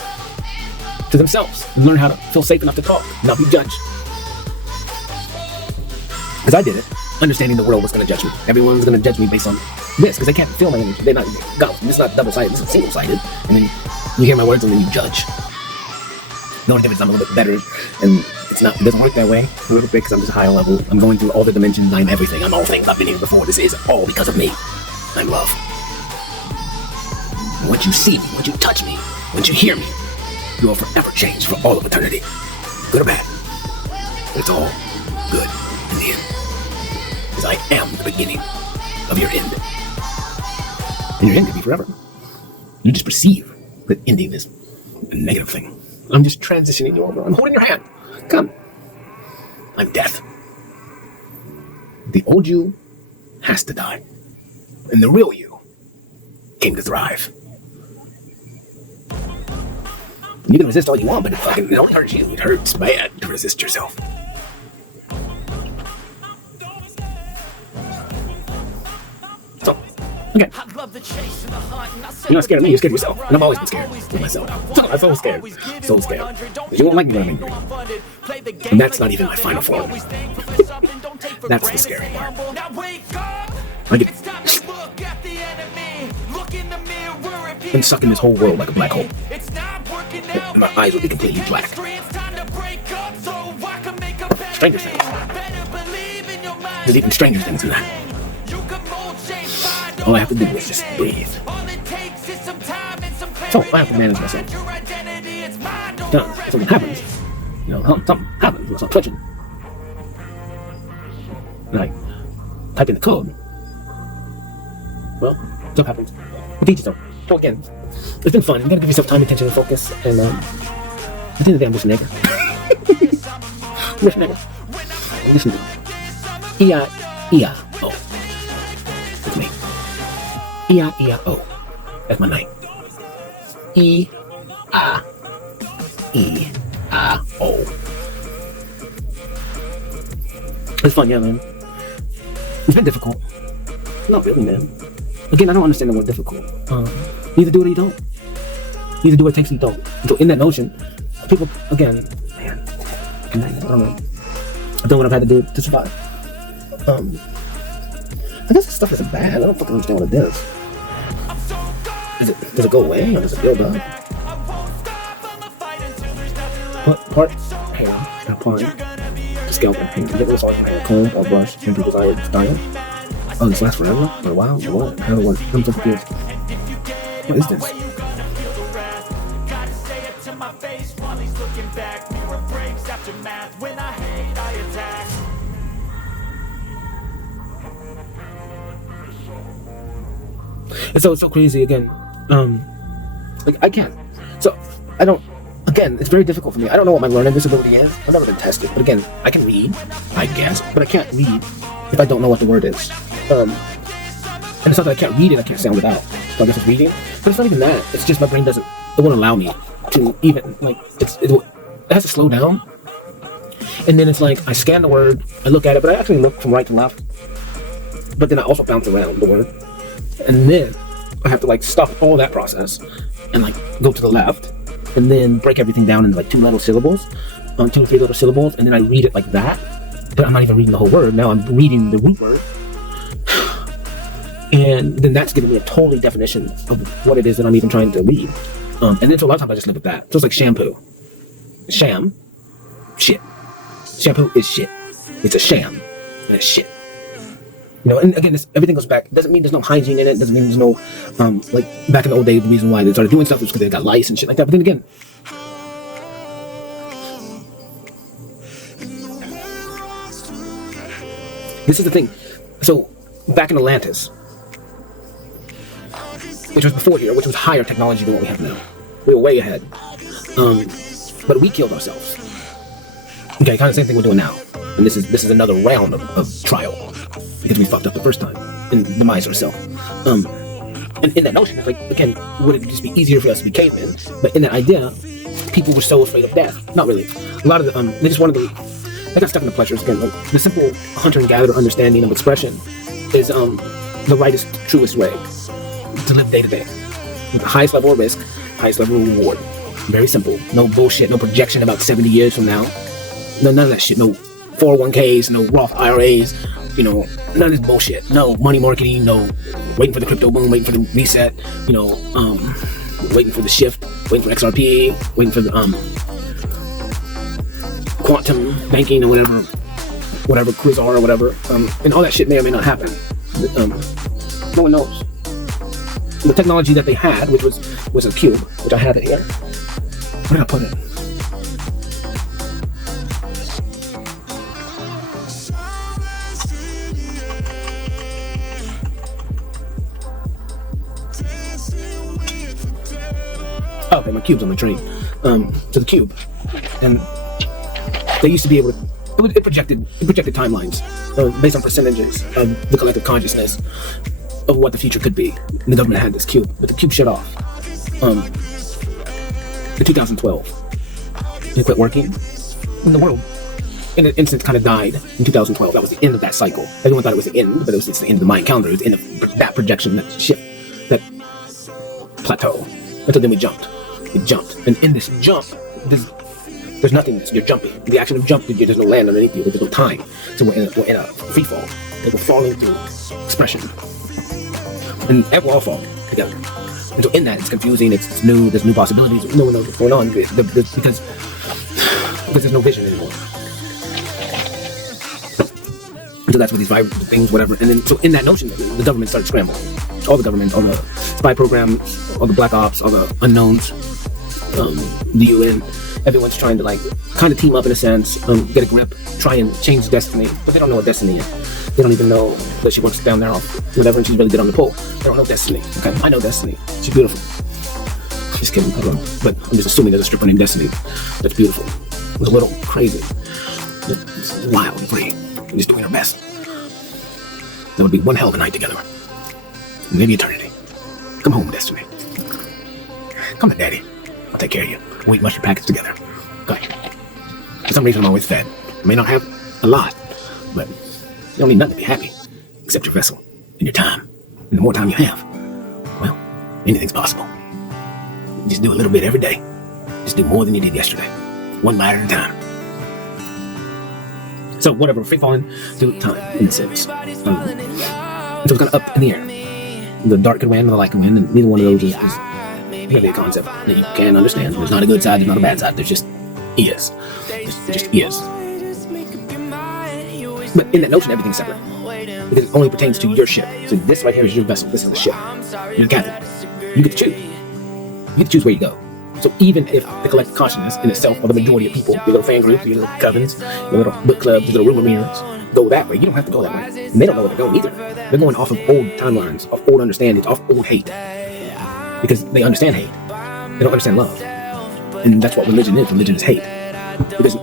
to themselves and learn how to feel safe enough to talk, not be judged. Because I did it, understanding the world was going to judge me. Everyone's going to judge me based on this, because they can't feel my energy. They're not, God, this is not double-sided, this is single-sided. And then you hear my words and then you judge. The only difference, I'm a little bit better, and it doesn't work that way a little bit, because I'm just a higher level. I'm going through all the dimensions, I'm everything, I'm all things, I've been here before. This is all because of me. I'm love. And once you see me, once you touch me, once you hear me, you will forever change for all of eternity. Good or bad. But it's all good in the end. Because I am the beginning of your end. And your end could be forever. You just perceive that ending is a negative thing. I'm just transitioning you over. I'm holding your hand. Come. I'm death. The old you has to die. And the real you came to thrive. You can resist all you want, but it only hurts you. It hurts bad to resist yourself. So, okay. You're not scared of me, you're scared of yourself. And I've always been scared of myself. I'm so scared. So scared. You won't like me when I'm angry. And that's not even my final form. That's the scary part. I get and suck in this whole world like a black hole. And my eyes will be completely black. Stranger Things. There's even stranger things than that. All I have to do is just breathe. So I have to manage myself. Something happens. Something happens. I start twitching. And I type in the code. Well, stuff happens. But teach yourself. So again, it's been fun. You gotta give yourself time, attention, and focus. And at the end of the day, I'm just a nigga. I'm just a nigga. I'm just a nigga. E-I-E-I-O. That's me. E-I-E-I-O. That's my name. E-I-E-I-O. It's fun, yeah, man. It's been difficult. Not really, man. Again, I don't understand the word difficult. You either do it or you don't. You either do what it takes or you don't. So in that notion, people, again, man, I don't know. I've done what I've had to do to survive. I guess this stuff isn't bad. I don't fucking understand what it does. Does it go away or does it build up? Part hair applying to scalp and paint. Get rid of all your hair, comb or brush into desired style. Oh, this lasts forever? Or a while? Or what? How does it work? I'm so confused. What is this? And so it's so crazy again. Like I can't. So I don't. Again, it's very difficult for me. I don't know what my learning disability is. I've never been tested. But again, I can read, I guess, but I can't read if I don't know what the word is. And it's not that I can't read it, I can't sound it out. So I guess it's reading. But it's not even that. It's just my brain it won't allow me to even, like, it has to slow down. And then it's like, I scan the word, I look at it, but I actually look from right to left. But then I also bounce around the word. And then I have to, like, stop all that process and, like, go to the left. And then break everything down into, like, 2 or 3 little syllables. And then I read it like that. But I'm not even reading the whole word. Now I'm reading the root word. And then that's giving me a totally definition of what it is that I'm even trying to read. And then so a lot of times I just live with that. So it's like shampoo. Sham. Shit. Shampoo is shit. It's a sham. And it's shit. And again, everything goes back. It doesn't mean there's no hygiene in it. It doesn't mean there's no, like, back in the old days, the reason why they started doing stuff was because they got lice and shit like that. But then again, this is the thing. So, back in Atlantis, which was before here, which was higher technology than what we have now. We were way ahead. But we killed ourselves. Okay, kind of the same thing we're doing now. And this is another round of trial. Because we fucked up the first time and demised ourselves. And in that notion, it's like, again, would it just be easier for us to be cavemen? But in that idea, people were so afraid of death. Not really. A lot of the, they just wanted to, they got stuck in the pleasures again. Like, the simple hunter and gatherer understanding of expression is the rightest, truest way to live day to day. With the highest level of risk, highest level of reward. Very simple. No bullshit, no projection about 70 years from now. No, none of that shit. No 401ks, no Roth IRAs. None of this bullshit. No money marketing, no waiting for the crypto boom, waiting for the reset, waiting for the shift, waiting for XRP, waiting for the quantum banking or whatever Quasar or whatever. And all that shit may or may not happen. No one knows. The technology that they had, which was a cube, which I had it here. Where did I put it? my cubes on my train, to the cube, and they used to be able to. It projected timelines based on percentages of the collective consciousness of what the future could be. And the government had this cube, but the cube shut off in 2012. It quit working, and the world, in an instant, kind of died in 2012. That was the end of that cycle. Everyone thought it was the end, but it's the end of the Mayan calendar. It was the end of that projection, that shift, that plateau. Until then we jumped, and in this jump, there's nothingness. You're jumping. The action of jumping, there's no land underneath you. There's no time. So we're in a free fall. We're falling through expression, and we'll all fall together. And so in that, it's confusing. It's new. There's new possibilities. No one knows what's going on because there's no vision anymore. So that's what these vibrant things, whatever. And then so in that notion, the government started scrambling. All the government, all the spy programs, all the black ops, all the unknowns, the UN. Everyone's trying to kind of team up in a sense, get a grip, try and change destiny, but they don't know what destiny is. They don't even know that she works down there off whatever, and she's really good on the pole. They don't know destiny. Okay, I know destiny. She's beautiful. Just kidding, but I'm just assuming there's a stripper named Destiny that's beautiful. It was a little crazy, it's wild and free, and just doing her best. That would be one hell of a night together, maybe eternity. Come home, Destiny. Come to Daddy. I'll take care of you. We'll eat mustard packets together. Okay. For some reason, I'm always fed. I may not have a lot, but you don't need nothing to be happy, except your vessel and your time. And the more time you have, well, anything's possible. Just do a little bit every day. Just do more than you did yesterday. One bite at a time. So whatever, free falling through time in a sense. So it's kind of up in the air. The dark could win, the light could win, and neither one of those is really a concept that you can understand. There's not a good side, there's not a bad side. There's just is. Just is. But in that notion, everything's separate. Because it only pertains to your ship. So this right here is your vessel. This is the ship. You're the captain. You get to choose. You get to choose where you go. So even if the collective consciousness in itself, or the majority of people, your little fan groups, your little covens, your little book clubs, your little rumor mirrors, go that way, you don't have to go that way. And they don't know where they're going either. They're going off of old timelines, off old understandings, off old hate. Because they understand hate. They don't understand love. And that's what religion is. Religion is hate. Because in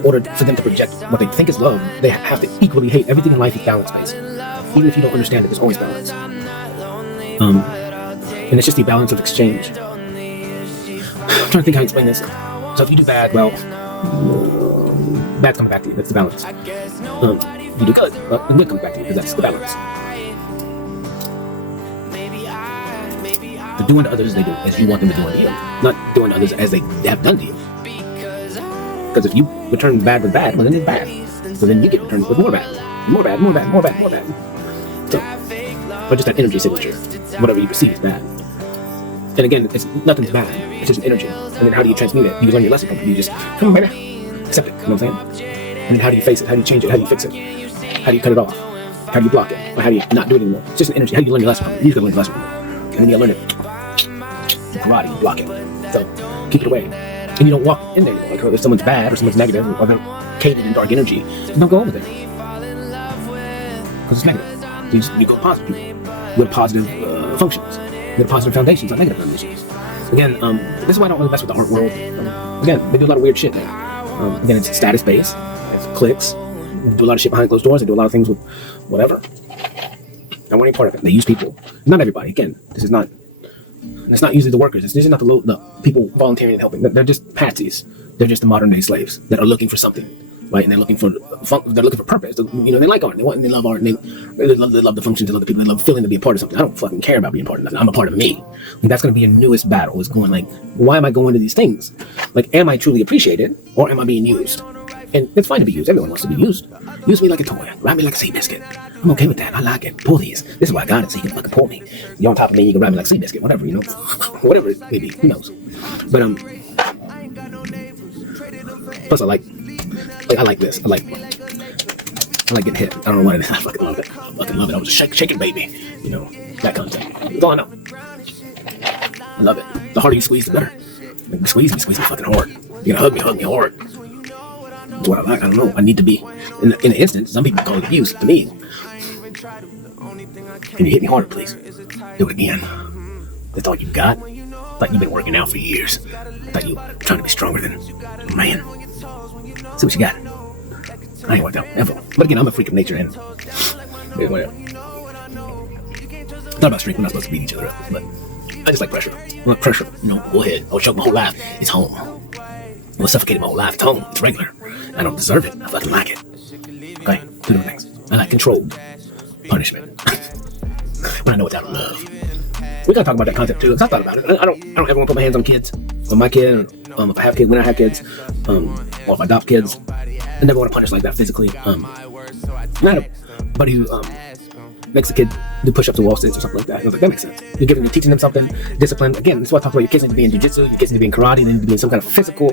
order for them to project what they think is love, they have to equally hate. Everything in life is balance-based. Even if you don't understand it, there's always balance. And it's just the balance of exchange. I'm trying to think how to explain this. So if you do bad, well, bad's coming back to you. That's the balance. You do good, well, the good comes back to you because that's the balance. The doing to others they do as you want them to do unto you, not doing to others as they have done to you. Because if you return bad with bad, well then it's bad. So then you get returned with more bad. More bad, more bad, more bad, more bad. So, but just that energy signature, whatever you perceive as bad. And again, nothing's bad. It's just an energy. And then how do you transmute it? You learn your lesson from it. You just, come on, baby. Accept it. You know what I'm saying? And then how do you face it? How do you change it? How do you fix it? How do you cut it off? How do you block it? Or how do you not do it anymore? It's just an energy. How do you learn your lesson from it? You just learn your lesson from it. And then you learn it. Karate, you block it. So keep it away. And you don't walk in there anymore. Like if someone's bad or someone's negative or they're caved in dark energy, you don't go over there. Because it's negative. So you go positive. You go to positive functions. You go to positive foundations, not negative foundations. Again, this is why I don't really mess with the art world. Again, they do a lot of weird shit there. Again, it's status based. It's clicks. They do a lot of shit behind closed doors. They do a lot of things with whatever. I want any part of it. They use people. Not everybody. Again, this is not. It's not usually the workers. This is not the people volunteering and helping. They're just patsies. They're just the modern day slaves that are looking for something, right? And they're looking for purpose. You know, they like art. They love art. And they love the functions. They love the people. They love feeling to be a part of something. I don't fucking care about being part of nothing. I'm a part of me. And that's going to be your newest battle. Is going like, why am I going to these things? Like, am I truly appreciated or am I being used? And it's fine to be used. Everyone wants to be used. Use me like a toy. Ride me like a sea biscuit. I'm okay with that. I like it. Pull these. This is why I got it, so you can fucking pull me. You're on top of me, you can ride me like a sea biscuit. Whatever, you know. Whatever it may be. Who knows? But plus I like this. I like getting hit. I don't know what it is. I fucking love it. I fucking love it. I was a shaking baby. You know, that concept. That's all I know. I love it. The harder you squeeze, the better. Like, squeeze me fucking hard. You're gonna hug me hard. That's what I like. I don't know. I need to be in an instant. Some people call it abuse. To me, can you hit me harder, please? Do it again. That's all you got. Thought you've been working out for years. Thought you were trying to be stronger than man. See what you got. I ain't worked out ever. But again, I'm a freak of nature and whatever. Not about strength, we're not supposed to beat each other up, but I just like pressure. I like pressure, go ahead. I was choking my whole life. It's home. I was suffocating my whole life. It's home. It's regular. I don't deserve it. I fucking like it. Okay? Two different things. I like controlled punishment. When I know it's out of love. We gotta talk about that concept too, because I thought about it. I don't ever want to put my hands on kids. On my kid, if I have kids, when I have kids, or if I adopt kids, I never want to punish like that physically. I had a buddy who makes a kid do push-ups to wall sits or something like that. I was like, that makes sense. You're teaching them something, discipline. Again, this is why I talk about your kids need to be in jiu-jitsu, your kids need to be in karate, they need to be in some kind of physical,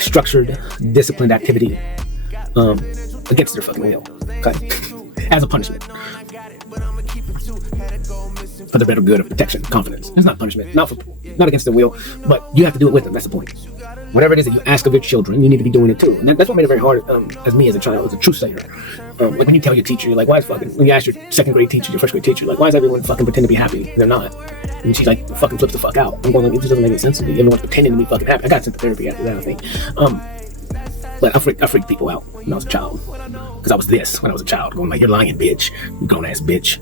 structured, disciplined activity against their fucking will. Okay? As a punishment. For the better good of protection, confidence. It's not punishment, not against their will, but you have to do it with them. That's the point. Whatever it is that you ask of your children, you need to be doing it too. And that's what made it very hard as me as a child, as a truth sayer. Like when you tell your teacher, you're like, why is fucking, when you ask your second grade teacher, your first grade teacher, like, why is everyone fucking pretend to be happy? They're not. And she like fucking flips the fuck out. I'm going, it just doesn't make any sense to me. Everyone's pretending to be fucking happy. I got sent to therapy after that, I think. But I freaked people out when I was a child. Because I was this when I was a child, going like, you're lying, bitch. You grown ass bitch.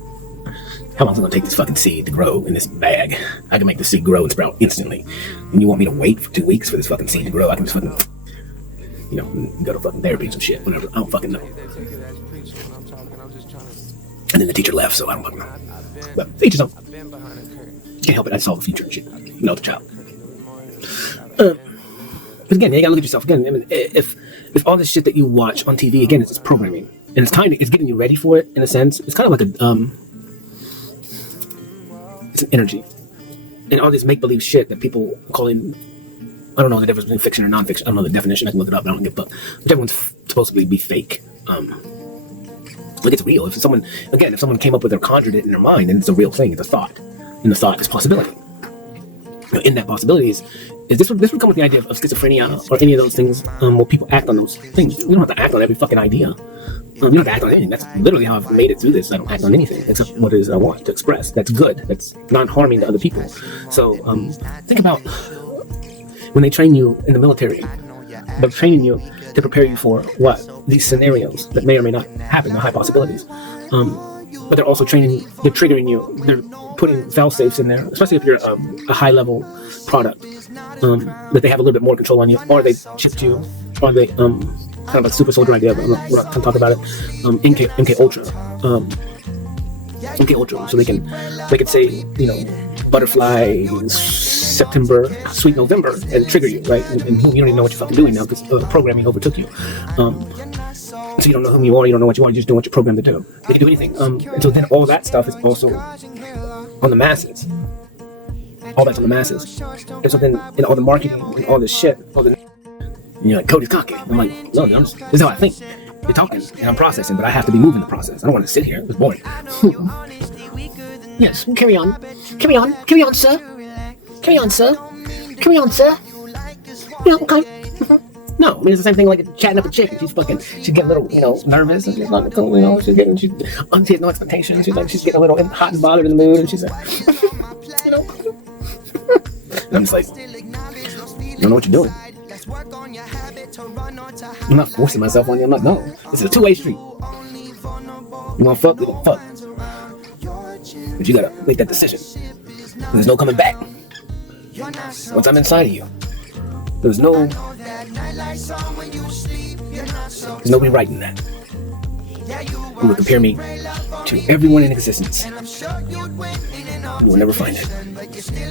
How long is it going to take this fucking seed to grow in this bag? I can make the seed grow and sprout instantly. And you want me to wait for 2 weeks for this fucking seed to grow? I can just fucking, go to fucking therapy and some shit, whatever. I don't fucking know. And then the teacher left, so I don't fucking know. But teachers don't. You can't help it. I saw the future and shit. The child. But again, you gotta look at yourself. Again, I mean, if all this shit that you watch on TV, again, it's programming. And it's getting you ready for it, in a sense. It's kind of like it's an energy. And all this make-believe shit that people call in, I don't know the difference between fiction or non-fiction. I don't know the definition. I can look it up. I don't give a fuck. But everyone's supposed to be fake. Like it's real. If someone came up with it or conjured it in their mind, then it's a real thing. It's a thought. And the thought is possibility. In that possibility is this would come with the idea of schizophrenia or any of those things where people act on those things. You don't have to act on every fucking idea. You don't have to act on anything. That's literally how I've made it through this. I don't act on anything except what it is I want to express. That's good. That's non-harming to other people. So think about when they train you in the military. They're training you to prepare you for what? These scenarios that may or may not happen, the high possibilities. But they're also they're triggering you. They're putting fail safes in there, especially if you're a high level product, that they have a little bit more control on you, or they chipped you, or they kind of a super soldier idea. We're not going to talk about it. MK Ultra. MK Ultra. So they could say, butterfly, September, sweet November, and trigger you, right? And you don't even know what you're fucking doing now because the programming overtook you. So you don't know who you are, you don't know what you are, you just do what you're programmed to do. They can do anything. And so then all that stuff is also on the masses. All that's on the masses. And so then in all the marketing and all this shit, and you're like, Cody's cocky. I'm like, no, this is how I think. You're talking and I'm processing, but I have to be moving the process. I don't want to sit here. It's boring. Yes, carry on. Carry on. Carry on, sir. Carry on, sir. Carry on, sir. Yeah, okay. No, I mean, it's the same thing like chatting up a chick. She's get a little, nervous, and she has no expectations. She's getting a little hot and bothered in the mood, and she's like, and I'm just like, you don't know what you're doing. I'm not forcing myself on you. No. This is a two-way street. You want to fuck? You want to fuck. But you gotta make that decision. There's no coming back. Once I'm inside of you, there's no rewriting that. You will compare me to everyone in existence. You will never find it.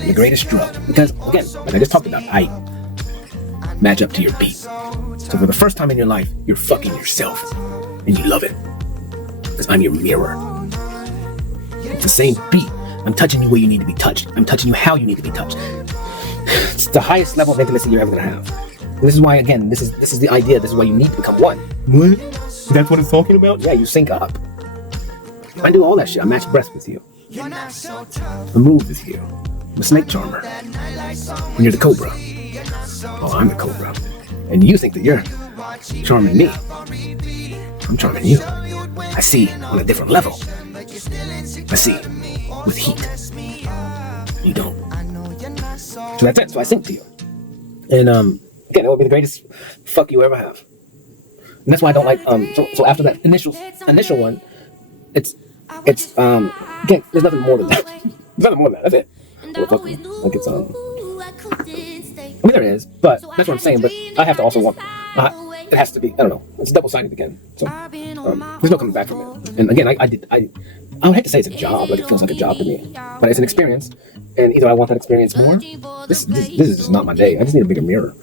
The greatest drug. Because, again, like I just talked about, I match up to your beat. So for the first time in your life, you're fucking yourself. And you love it. Because I'm your mirror. It's the same beat. I'm touching you where you need to be touched. I'm touching you how you need to be touched. It's the highest level of intimacy you're ever going to have. And this is why, again, this is the idea. This is why you need to become one. What? That's what it's talking about? Yeah, you sync up. I do all that shit. I match breasts with you. I move with you. I'm a snake charmer. And you're the cobra. Oh, I'm the cobra. And you think that you're charming me. I'm charming you. I see on a different level. I see with heat. You don't. So that's it. So I sync to you. And again, it would be the greatest fuck you ever have. And that's why I don't like so after that initial one, it's again, there's nothing more than that. There's nothing more than that. That's it. Like it's I mean there is, but that's what I'm saying. But I have to also want it has to be, I don't know, it's double-sided again. So there's no coming back from it. And again, I would hate to say it's a job, like it feels like a job to me, but it's an experience, and either I want that experience more. This is just not my day. I just need a bigger mirror.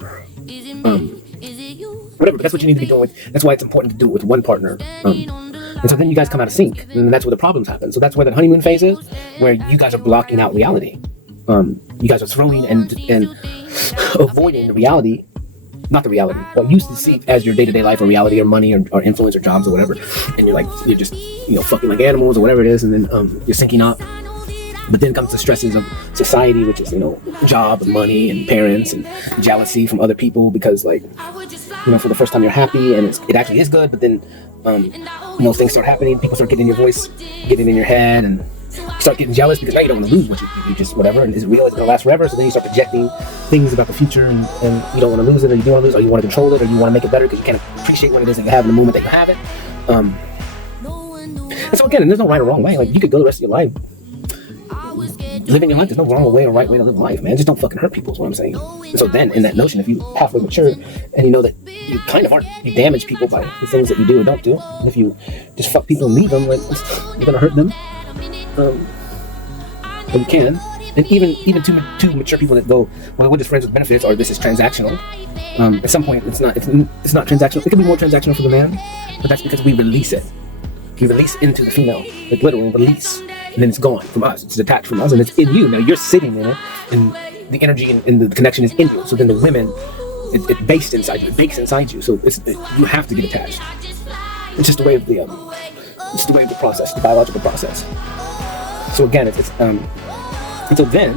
Whatever, but that's what you need to be doing with. That's why it's important to do it with one partner. And so then you guys come out of sync, and that's where the problems happen. So that's where the honeymoon phase is, where you guys are blocking out reality. You guys are throwing and avoiding the reality, not the reality, what you see as your day-to-day life or reality or money or influence or jobs or whatever. And you're just, fucking like animals or whatever it is, and then you're syncing up. But then comes the stresses of society, which is, job and money and parents and jealousy from other people because, like, for the first time you're happy and it actually is good, but then, things start happening, people start getting in your voice, getting in your head, and you start getting jealous because now you don't want to lose what you just whatever, and is it real, is it going to last forever? So then you start projecting things about the future, and you don't want to lose it, or you do want to lose it, or you want to control it, or you want to make it better because you can't appreciate what it is that you have in the moment that you have it. And so again, there's no right or wrong way. Like, you could go the rest of your life living your life. There's no wrong way or right way to live life, man. Just don't fucking hurt people is what I'm saying. And so then in that notion, if you halfway mature and you know that you kind of aren't, you damage people by the things that you do or don't do, and if you just fuck people and leave them, like, you're gonna hurt them. But you can. And even two mature people that go, well, we're just friends with benefits, or this is transactional. At some point, it's not transactional. It can be more transactional for the man, but that's because we release it. We release into the female, like literal release, and then it's gone from us. It's detached from us, and it's in you. Now you're sitting in it, and the energy and the connection is in you. So then the women, it bakes inside you. It bakes inside you. So you have to get attached. It's just the way of the process, the biological process. So again, and so then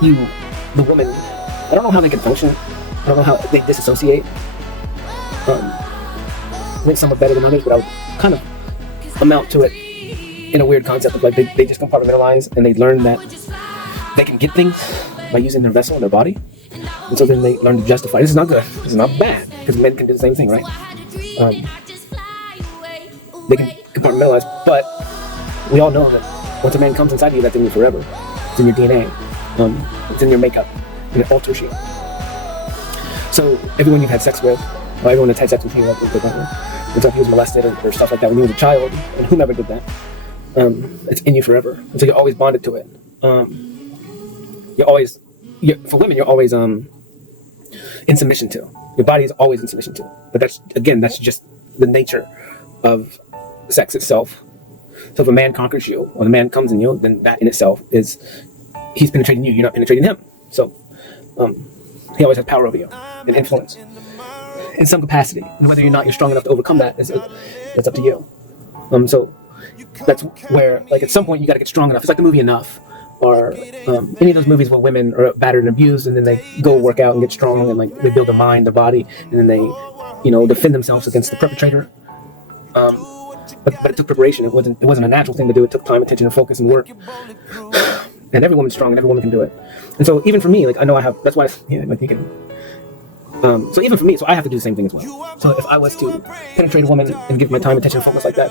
the woman, I don't know how they can function. I don't know how they disassociate. I think some are better than others, but I would kind of amount to it in a weird concept of like they just compartmentalize, and they learn that they can get things by using their vessel and their body, and so then they learn to justify. This is not good. This is not bad, because men can do the same thing, right? They can compartmentalize, but we all know that once a man comes inside you, that's in you forever. It's in your DNA. It's in your makeup, and it alters you. So everyone you've had sex with, or everyone that's had sex with you, and so if he was molested or stuff like that when you was a child, and whomever did that, it's in you forever. And so you're always bonded to it. For women, you're always in submission to. Your body is always in submission to. But that's just the nature of sex itself. So if a man conquers you, or the man comes in you, then that in itself is, he's penetrating you, you're not penetrating him. So he always has power over you and influence in some capacity. And whether or not you're strong enough to overcome that, that's up to you. So that's where, like, at some point you got to get strong enough. It's like the movie Enough, or any of those movies where women are battered and abused, and then they go work out and get strong, and like they build their mind, their body, and then they, defend themselves against the perpetrator. But it took preparation. It wasn't a natural thing to do. It took time, attention, and focus and work. And every woman's strong, and every woman can do it. And so even for me, like, I know I have. That's why, I'm thinking. So even for me, so I have to do the same thing as well. So if I was to penetrate a woman and give my time, attention, and focus like that,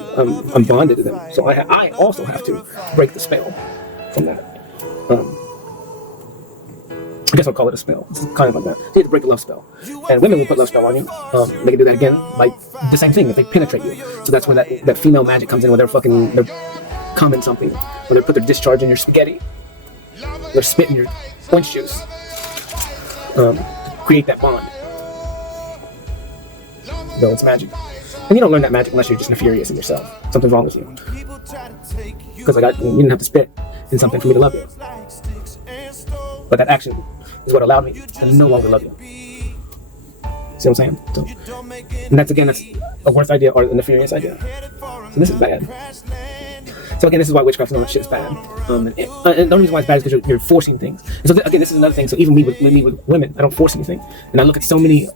I'm bonded to them. So I also have to break the spell from that. I guess I'll call it a spell. It's kind of like that. You have to break a love spell. And women will put love spell on you. They can do that again by the same thing if they penetrate you. So that's where that female magic comes in, where they're coming something, or they put their discharge in your spaghetti, they're spitting your orange juice, to create that bond. No, it's magic. And you don't learn that magic unless you're just nefarious in yourself. Something's wrong with you. Because you didn't have to spit in something for me to love you. But that action is what allowed me to no longer love you. See what I'm saying? So, and that's a worth idea or a nefarious idea. So this is bad. So again, this is why witchcraft and all that shit is bad. And the only reason why it's bad is because you're forcing things. And so again, this is another thing. So even me with women, I don't force anything. And I look at so many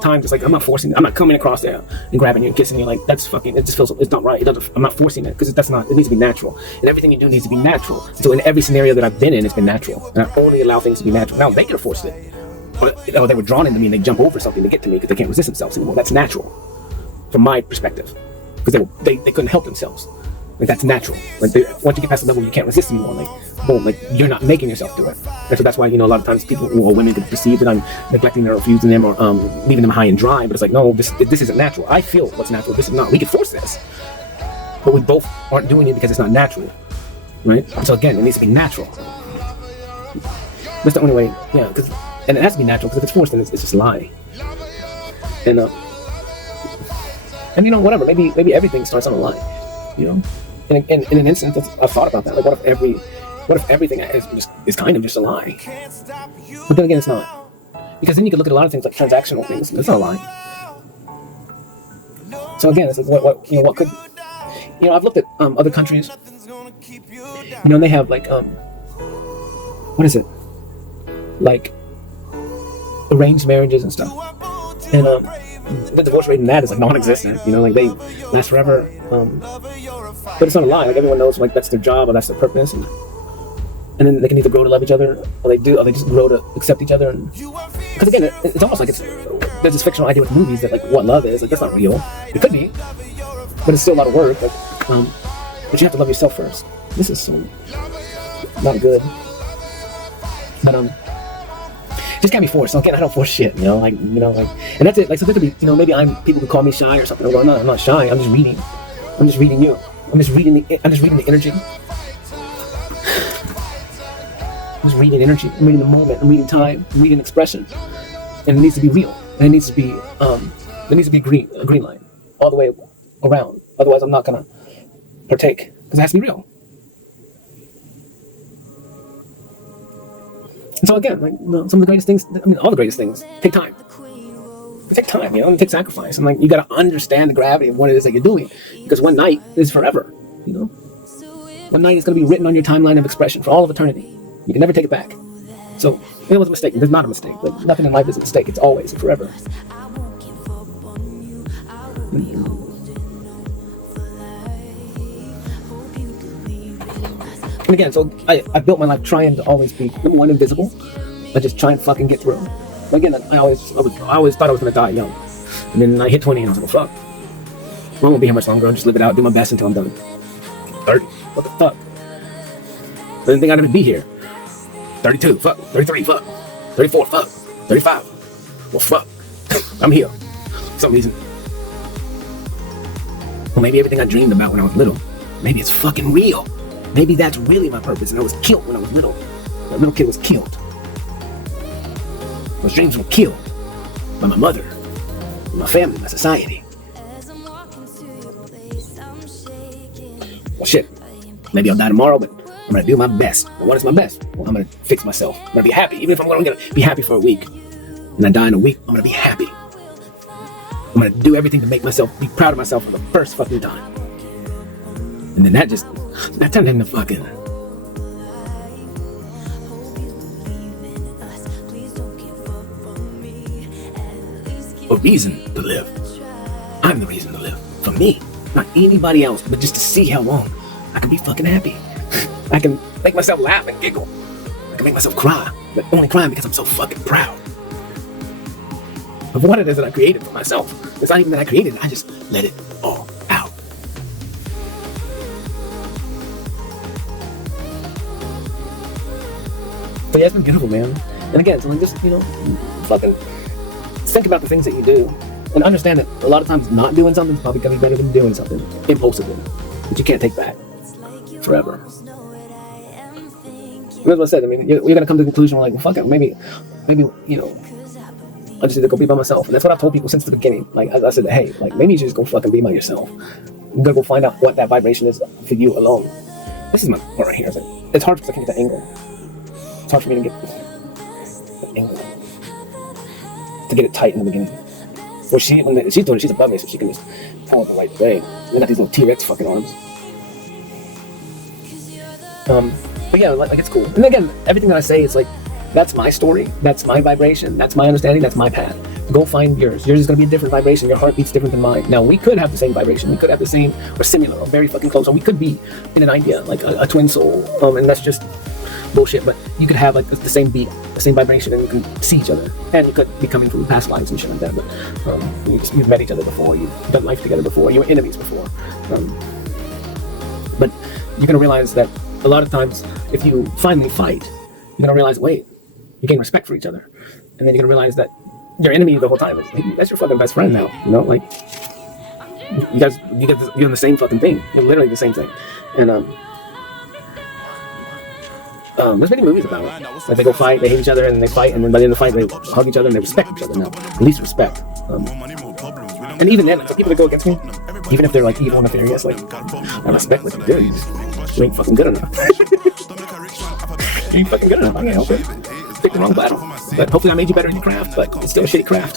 times, it's like I'm not forcing. I'm not coming across there and grabbing you and kissing you. Like that's fucking. It just feels. It's not right. It doesn't. I'm not forcing it because that's not. It needs to be natural. And everything you do needs to be natural. And so in every scenario that I've been in, it's been natural. And I only allow things to be natural. Now they could have forced it, but they were drawn into me and they jump over something to get to me because they can't resist themselves anymore. That's natural, from my perspective, because they couldn't help themselves. Like that's natural. Like once you get past the level you can't resist anymore, like boom, like you're not making yourself do it. And so that's why, you know, a lot of times people or women could perceive that I'm neglecting them or refusing them or leaving them high and dry. But it's like, no, this isn't natural. I feel what's natural. This is not. We could force this, but we both aren't doing it because it's not natural, right? So again, it needs to be natural. That's the only way. Yeah, and it has to be natural because if it's forced, then it's just a lie. And you know, whatever. Maybe everything starts on a lie. You know. In an instance, I've thought about that. Like, what if everything is kind of just a lie? But then again, it's not, because then you could look at a lot of things like transactional things. It's not a lie. So again, this is what could, you know, I've looked at other countries, you know, and they have like what is it, like arranged marriages and stuff, and the divorce rate in that is like non-existent. You know, like they last forever. But it's not a lie. Like everyone knows, like that's their job or that's their purpose, and then they can either grow to love each other, or they just grow to accept each other. And because again, it's almost like there's this fictional idea with movies that like what love is. Like that's not real. It could be, but it's still a lot of work. But you have to love yourself first. This is so not good. But just can't be forced. So again, I don't force shit. You know, like and that's it. Like so, there could be, you know, maybe people could call me shy or something. I'm going, no, I'm not shy. I'm just reading. I'm just reading you. I'm just reading the energy. I'm just reading energy. I'm reading the moment. I'm reading time. I'm reading expression. And it needs to be real. And it needs to be there needs to be a green line all the way around. Otherwise, I'm not gonna partake because it has to be real. And so again, like, you know, some of the greatest things. I mean, all the greatest things take time. It takes time, you know, it takes sacrifice. And like you gotta understand the gravity of what it is that you're doing. Because one night is forever, you know? One night is gonna be written on your timeline of expression for all of eternity. You can never take it back. So it was a mistake. There's not a mistake. Like nothing in life is a mistake. It's always and forever. And again, so I built my life trying to always be number one, invisible, but just try and fucking get through. Again, I always thought I was gonna die young, and then I hit 20 and I was like, well, fuck, I won't be here much longer. I'll just live it out, do my best until I'm done. 30, what the fuck? I didn't think I'd even be here. 32, fuck. 33, fuck. 34, fuck. 35, well, fuck. I'm here. For some reason. Well, maybe everything I dreamed about when I was little, maybe it's fucking real. Maybe that's really my purpose, and I was killed when I was little. That little kid was killed. Those dreams were killed by my mother, my family, my society. Well, shit. Maybe I'll die tomorrow, but I'm gonna do my best. And what is my best? Well, I'm gonna fix myself. I'm gonna be happy. Even if I'm gonna be happy for a week, and I die in a week, I'm gonna be happy. I'm gonna do everything to make myself be proud of myself for the first fucking time. And then that turned into fucking. A reason to live. I'm the reason to live. For me. Not anybody else, but just to see how long I can be fucking happy. I can make myself laugh and giggle. I can make myself cry. But only crying because I'm so fucking proud of what it is that I created for myself. It's not even that I created it, I just let it all out. So yeah, it's been beautiful, man. And again, so like just, you know, fucking think about the things that you do and understand that a lot of times not doing something is probably gonna be better than doing something impulsively, that you can't take back forever. That's what I said. I mean, you're gonna come to the conclusion like, well, fuck it, maybe, you know, I just need to go be by myself. And that's what I've told people since the beginning. Like I said, hey, like maybe you should just go fucking be by yourself. You're gonna go find out what that vibration is for you alone. This is my part right here. It's hard because I can't get the angle. It's hard for me to get the angle. To get it tight in the beginning. Well, when she's doing it, she's above me, so she can just pull it the right way. They got these little T-Rex fucking arms. But yeah, like it's cool. And again, everything that I say is like, that's my story, that's my vibration, that's my understanding, that's my path. Go find yours. Yours is going to be a different vibration. Your heart beats different than mine. Now, we could have the same vibration. We could have the same, or similar, or very fucking close. Or we could be in an idea, like a twin soul. And that's just bullshit. But you could have like the same beat, the same vibration, and you can see each other. And you could be coming from past lives and shit like that. But you've met each other before. You've done life together before. You were enemies before. But you're going to realize that a lot of times, if you finally fight, you're going to realize, wait, you gain respect for each other. And then you're going to realize that your enemy the whole time. That's your fucking best friend now. You know, like, you're doing the same fucking thing. You're literally the same thing. And there's many movies about it. Like, they go fight, they hate each other, and they fight, and then by the end of the fight, they hug each other and they respect each other now. At least respect. And even then, the people that go against me, even if they're like evil and nefarious, like, I respect what you do. You ain't fucking good enough. You ain't fucking good enough. I can't help it. Pick the wrong battle. But hopefully I made you better in your craft, but it's still a shitty craft.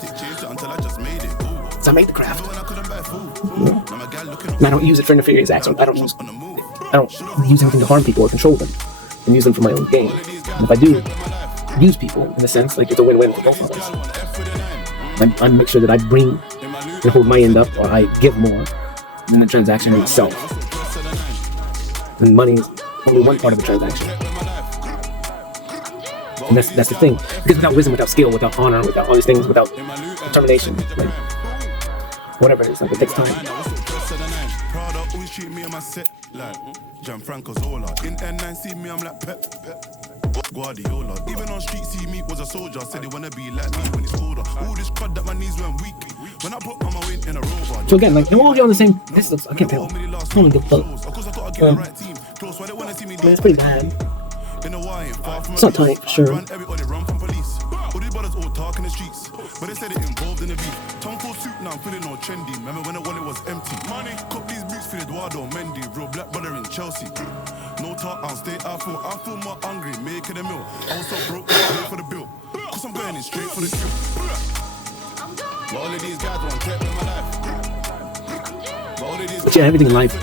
So I made the craft. And I don't use it for nefarious acts. I don't use anything to harm people or control them, and use them for my own gain. And if I do use people, in a sense, like, it's a win-win for both of us. I make sure that I bring and hold my end up, or I give more than the transaction itself. And money is only one part of the transaction. And that's the thing. Because without wisdom, without skill, without honor, without all these things, without determination, like, whatever it is, like, it takes time. Guardiola, even on street, see me was a soldier. Said they wanna be like me when it's older. All this crud that my knees went weak. When I put on my weight in a rover. So again, like, we're all here on the same distance. I can't tell. I don't even give a fuck. It's pretty bad. It's not tight, for sure. All these brothers all talk in the streets, but they said it involved in the beef. Tom full suit now, I'm feeling all trendy. Remember when the wallet was empty? Money, cop these boots for Eduardo Mendy. Real black brother in Chelsea. No talk, I'll stay. I feel more hungry, making a meal. I was so broke, I paid for the bill. Cause I'm going in straight for the kill. But all of these guys want to in my life. But all of these guys, yeah, everything in life.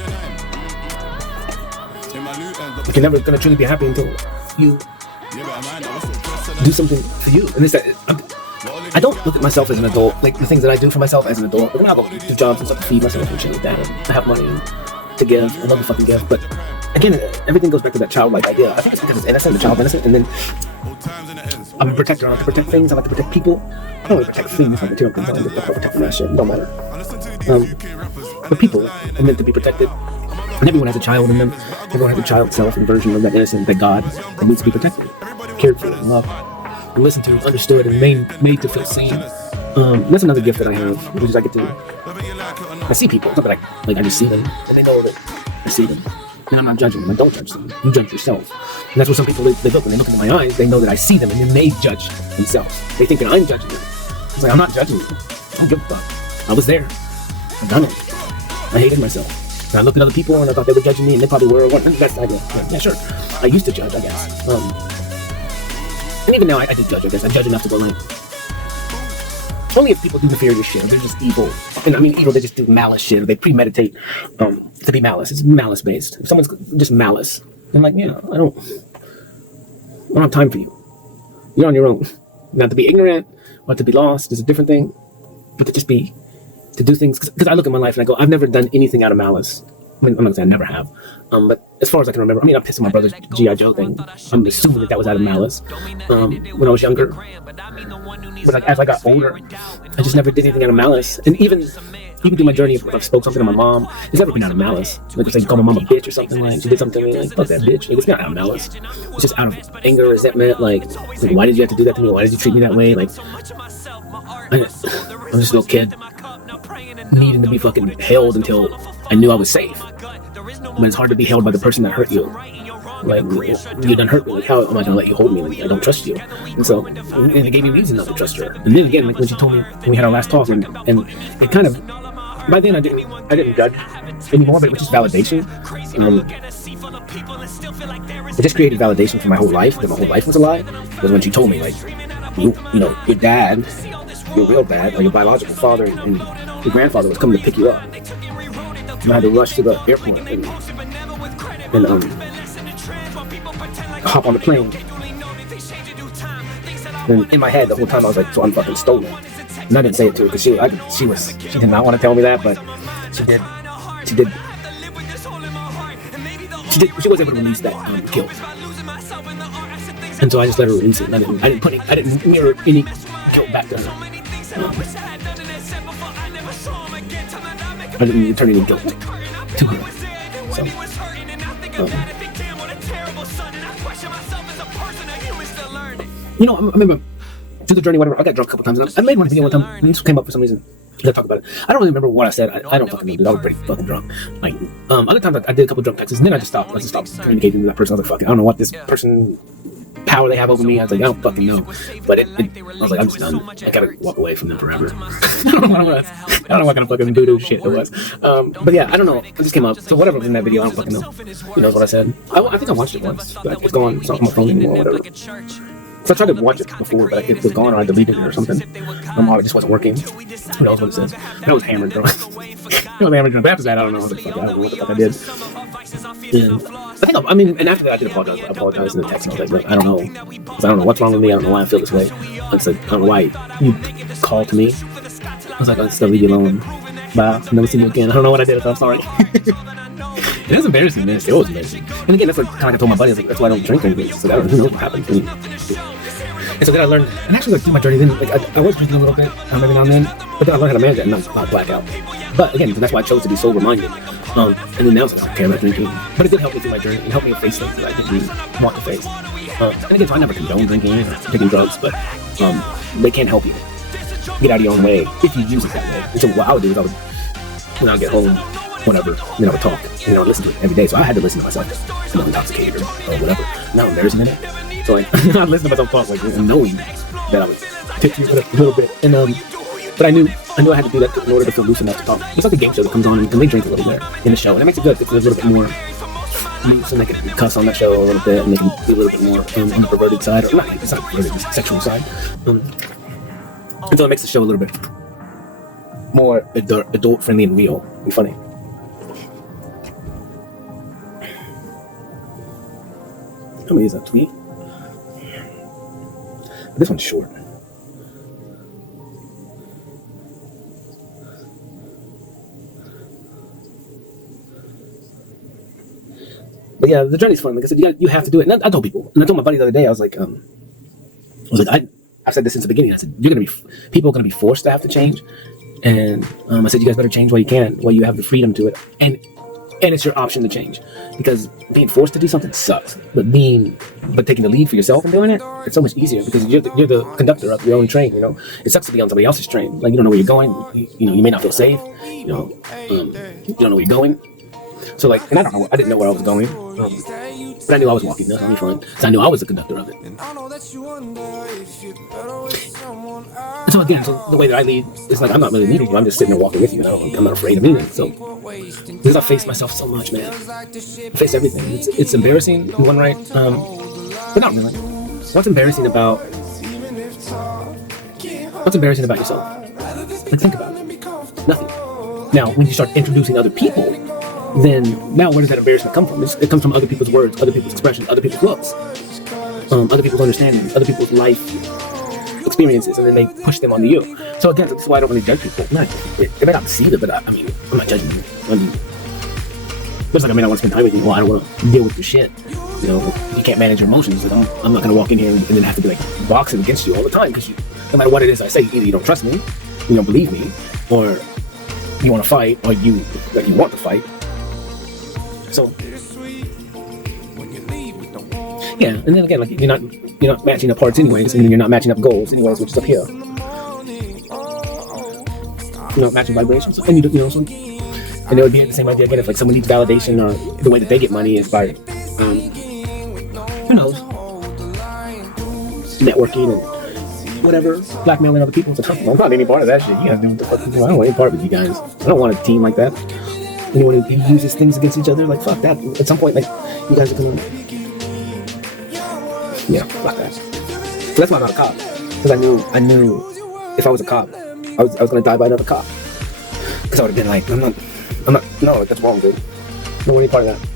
Like, you're never gonna truly be happy until you do something for you. And I don't look at myself as an adult, like the things that I do for myself as an adult. But when I go do jobs and stuff to feed myself and shit like that, and I have money to give, I love to fucking give. But again, everything goes back to that childlike idea. I think it's because it's innocent, the child's innocent, and then I'm a protector. I like to protect things. I like to protect people. I don't want to protect things, like material things. I don't protect that shit. It don't matter. But people are meant to be protected. And everyone has a child in them. Everyone has a child self and version of that innocent, that God, that needs to be protected, cared for, and loved, and listened to, understood, and made to feel seen. That's another gift that I have, which is I see people. It's not that I just see them, and they know that I see them. And I'm not judging them. I don't judge them. You judge yourself. And that's what some people, they look, when they look into my eyes, they know that I see them, and then they judge themselves. They think that I'm judging them. It's like, I'm not judging you. I don't give a fuck. I was there. I've done it. I hated myself. And I looked at other people and I thought they were judging me, and they probably were. That's the idea. Yeah, sure. I used to judge, I guess. And even now, I do judge, I guess. I judge enough to go like, only if people do nefarious shit, or they're just evil. And I mean, evil, they just do malice shit, or they premeditate to be malice. It's malice based. If someone's just malice, then like, yeah, I don't have time for you. You're on your own. Not to be ignorant or to be lost is a different thing, but to do things, because I look at my life and I go, I've never done anything out of malice. I mean, I'm not saying I never have, but as far as I can remember, I mean, I'm pissing my brother's G.I. Joe thing. I'm assuming that was out of malice when I was younger. But like, as I got older, I just never did anything out of malice. And even through my journey, if I spoke something to my mom, it's never been out of malice. Like, if I call my mom a bitch or something, like, she did something to me, like, fuck that bitch. Like, it's not out of malice. It's just out of anger, resentment, like, why did you have to do that to me? Why did you treat me that way? Like, I'm just a little kid needing to be fucking held until I knew I was safe. But it's hard to be held by the person that hurt you. Like, you done hurt me. Like, how am I gonna let you hold me? Like, I don't trust you. And so, and it gave me reason not to trust her. And then again, like when she told me, when we had our last talk, and it kind of, by then I didn't judge anymore, but it was just validation. It just created validation for my whole life, that my whole life was a lie. Because when she told me, like, you know, your dad, your real dad, or your biological father and your grandfather was coming to pick you up. And I had to rush to the airport and hop on the plane. And in my head, the whole time I was like, so I'm fucking stolen. And I didn't say it to her because she did not want to tell me that, but she did. She was able to release that guilt. And so I just let her release it. And I didn't mirror any guilt back to her. I didn't turn any guilt to her. So, I remember through the journey, whatever. I got drunk a couple times. And I made one video one time. And this came up for some reason. I talk about it. I don't really remember what I said. I don't fucking know, dude. I was pretty fucking drunk. Like, other times I did a couple drunk texts, and then I just stopped. I just stopped communicating with that person. I was like, fuck it. I don't know what this person power they have over me. I was like, I don't fucking know. But I was like, I'm just done. I gotta walk away from them forever. I don't know what it was. I don't know what kind of fucking doo-doo shit it was. But yeah, I don't know. It just came up. So whatever was in that video, I don't fucking know. Who knows what I said? I think I watched it once, but it's gone. It's not on my phone anymore or whatever. So I tried to watch it before, but it was gone or I deleted it or something. It just wasn't working. Who knows what it says? I was hammered drunk. But after that, I don't know what the fuck I did. And and after that I did apologize. I apologized in the text. I was like, look, I don't know. Because I don't know what's wrong with me. I don't know why I feel this way. I said, I don't know why you called to me. I was like, I'll just leave you alone. Bye. I'll never see you again. I don't know what I did. I'm sorry. It was embarrassing, man. It was embarrassing. And again, that's what kind of I told my buddy. I was like, that's why I don't drink anything. So who knows what happened to me. And so then I learned, and actually like through my journey, then I was drinking a little bit every now and then, but then I learned how to manage that and not black out. But again, that's why I chose to be sober minded. And then now it's like, okay, I'm not drinking. But it did help me through my journey. It helped me to face things that I didn't want to face. And again, so I never condone drinking or taking drugs, but they can help you get out of your own way if you use it that way. And so what I would do is when I get home, whatever, I would talk, listen to it every day. So I had to listen to myself, I'm intoxicated or whatever. Now I'm embarrassing it. So I listened to myself talk, knowing that I was tipsy a little bit. And but I knew I had to do that in order to feel loose enough to talk. It's like a game show that comes on and they drink a little bit in the show, and it makes it good because there's a little bit more loose, and they can cuss on that show a little bit, and they can be a little bit more on the perverted side, or not, it's not perverted, it's sexual side. And so it makes the show a little bit more adult friendly and real and funny. How many is that? 3? This one's short. But yeah, the journey's fun. Like I said, you have to do it. And I told people, and I told my buddy the other day, I was like, I've said this since the beginning. I said, people are gonna be forced to have to change, and I said, you guys better change while you can, while you have the freedom to it, and it's your option to change, because being forced to do something sucks. But taking the lead for yourself and doing it, it's so much easier because you're the conductor of your own train. It sucks to be on somebody else's train. Like you don't know where you're going. You may not feel safe. You don't know where you're going. So like, and I didn't know where I was going, but I knew I was walking. That's only fun. So I knew I was the conductor of it. And so again, the way that I lead is like I'm not really leading you. I'm just sitting there walking with you. I'm not afraid of anything. So because I face myself so much, man. I face everything. It's embarrassing in one right, but not really. What's embarrassing about yourself? Like think about it. Nothing. Now, when you start introducing other people, then now where does that embarrassment come from? It comes from other people's words, other people's expressions, other people's looks, other people's understanding, other people's life experiences, and then they push them onto you. So again, that's why I don't really judge people. They may not see it, but I'm not judging them. Just like I want to spend time with you. Well, I don't want to deal with your shit. You can't manage your emotions. I'm not going to walk in here and then have to be like boxing against you all the time, because no matter what it is I say, either you don't trust me, you don't believe me, or you want to fight, or you want to fight. So yeah, and then again, like you're not matching up parts anyways, and you're not matching up goals anyways, which is up here. You're not matching vibrations, and and it would be the same idea again if like someone needs validation, or the way that they get money is by who knows, networking and whatever, blackmailing other people. So I'm not any part of that shit. You gotta do what the fuck you do. I don't want any part of you guys. I don't want a team like that. Anyone who uses things against each other, like fuck that. At some point, like you guys are gonna, fuck that. So that's why I'm not a cop, because I knew if I was a cop, I was gonna die by another cop. Because I would have been like, I'm not. No, like, that's wrong, dude. I don't want any part of that.